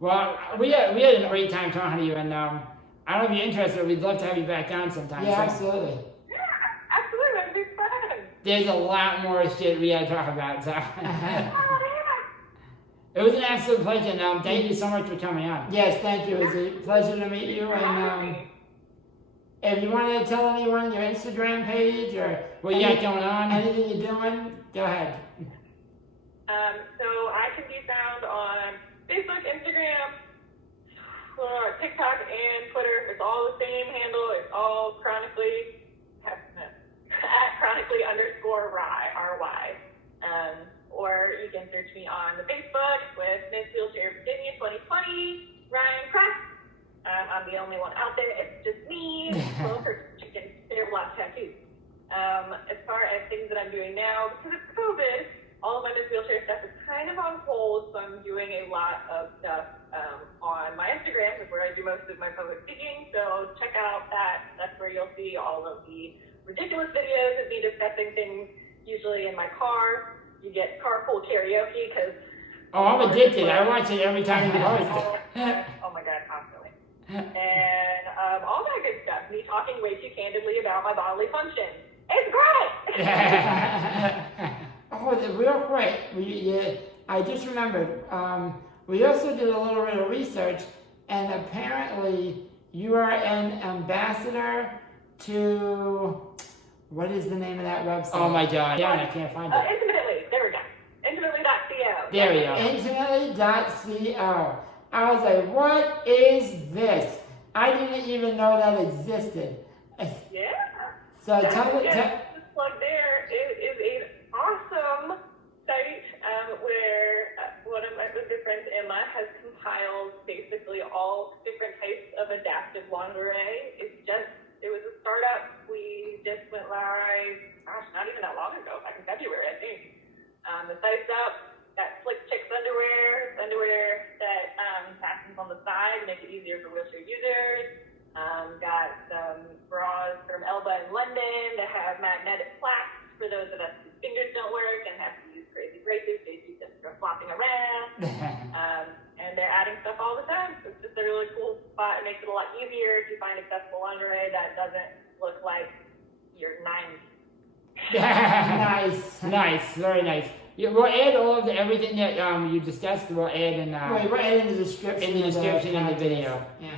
Well, we had a great time talking to you, and I don't know if you're interested. We'd love to have you back on sometime. Yeah, So absolutely. Yeah, absolutely, that'd be fun. there's a lot more shit we gotta talk about. So Oh, yeah. it was an absolute pleasure. And thank you so much for coming on. Yes, thank you. It was a pleasure to meet you. And if you want to tell anyone your Instagram page or What you got going on? anything you're doing, go ahead. So I can be found on Facebook, Instagram, TikTok, and Twitter. It's all the same handle. It's all chronically at chronically_Ry, R-Y. Or you can search me on the Facebook with Miss Wheelchair Virginia 2020, Ryann Kress. I'm the only one out there. It's just me. Little chicken. There are lots of tattoos. As far as things that I'm doing now, because it's COVID, all of my Miss Wheelchair stuff is kind of on hold, so I'm doing a lot of stuff on my Instagram, is where I do most of my public speaking. So check out that. That's where you'll see all of the ridiculous videos of me discussing things, usually in my car. You get carpool karaoke, because... Oh, I'm addicted. I watch it every time you post it. Oh my God, constantly. And all that good stuff. Me talking way too candidly about my bodily function. It's great! Oh, real quick, I just remembered. We also did a little bit of research, and apparently you are an ambassador to, what is the name of that website? Oh my God. Yeah, I can't find it. Intimately. There we go. Intimately.co. There we go. Intimately.co. I was like, what is this? I didn't even know that existed. Yeah. So tell me. This plug there is an awesome site where one of my good friends, Emma, has compiled basically all different types of adaptive lingerie. It was a startup. We just went live, not even that long ago, back in February, I think. The site's up. Got slick chicks underwear that fastens on the side, make it easier for wheelchair users. Got some bras from Elba in London that have magnetic flaps for those of us whose fingers don't work and have to use crazy braces to keep them from flopping around. And they're adding stuff all the time. So it's just a really cool spot. It makes it a lot easier to find accessible lingerie that doesn't look like you're 90. Nice. Very nice. Yeah, we'll add all of everything that you discussed. We'll add in We'll add in the description. in the description in the video. Yeah.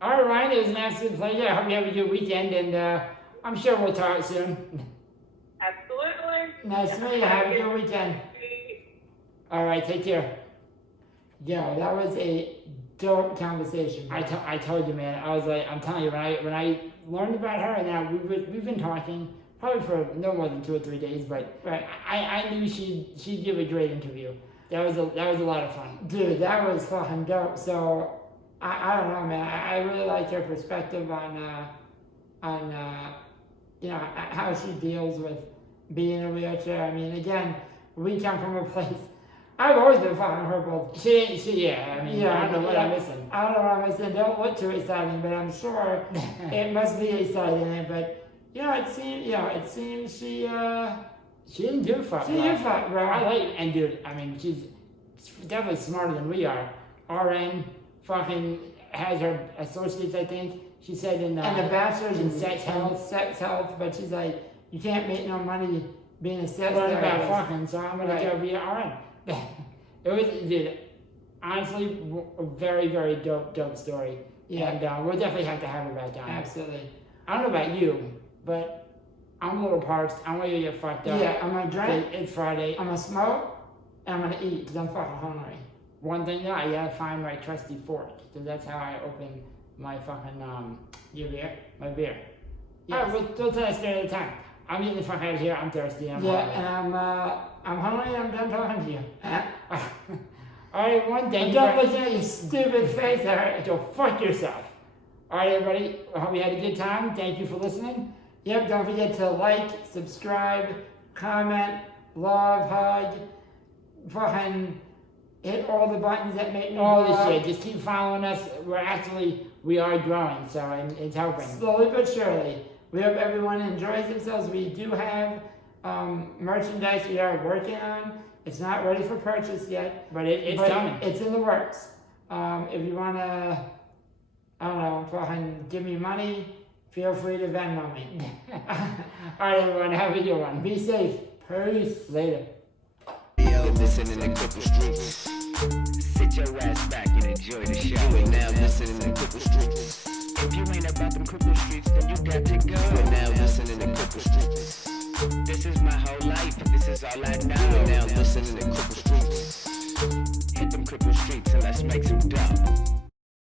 All right, Ryan, it was an absolute pleasure. I hope you have a good weekend, and I'm sure we'll talk soon. Absolutely. Nice to meet you. Have a good weekend. All right, take care. Yo, that was a dope conversation. I told you, man. I was like, I'm telling you, when I learned about her, and now we've been talking probably for no more than 2 or 3 days, but I knew she'd give a great interview. That was a lot of fun. Dude, that was fucking dope. So I don't know, man. I really like her perspective on you know, how she deals with being in a wheelchair. I mean, again, we come from a place. I've always been fucking crippled. Yeah. I mean, I don't know what I'm missing. I don't know what I'm missing. Don't look too exciting, but I'm sure it must be exciting. But you know, it seems she didn't do fuck. She didn't fuck, bro. I like, and dude, I mean, she's definitely smarter than we are. RN fucking has her associates, I think. She said in and the bachelor's in sex health, but she's like, you can't make no money being a sex learn therapist. about fucking, so I'm gonna go be an RN. It was, dude, honestly, a very, very dope story. Yeah. And we'll definitely have to have her back on. Absolutely. I don't know about you, but I'm a little parched. I'm gonna get fucked up. Yeah, I'm gonna drink. It's Friday. I'm gonna smoke, and I'm gonna eat because I'm fucking hungry. One thing though, I gotta find my trusty fork, because that's how I open my fucking Your beer? my beer. Yes. Alright, we'll tell that story at a time. I'm getting the fuck out of here. I'm thirsty. I'm hungry. And I'm hungry. And I'm done talking to you. Alright, everyone. Thank you. Don't look at your stupid face. Alright. Go fuck yourself. Alright, everybody. I hope you had a good time. Thank you for listening. Yep. Don't forget to like, subscribe, comment, love, hug, fucking hit all the buttons that make me All blow this up. shit. Just keep following us. We are growing, so it's helping. Slowly but surely. We hope everyone enjoys themselves. We do have merchandise we are working on. It's not ready for purchase yet, But it's coming. It's in the works. If you want to, I don't know, fucking give me money, feel free to Venmo me. Alright, everyone. Have a good one. Be safe. Peace. Later. Yo, listening to Cripple Streets. Sit your ass back and enjoy the show. You are now listening to Cripple Streets. If you ain't about them Cripple Streets, then you got to go. You are now listening to Cripple Streets. This is my whole life. This is all I know. You are now listening to Cripple Streets. Hit them Cripple Streets and let's make some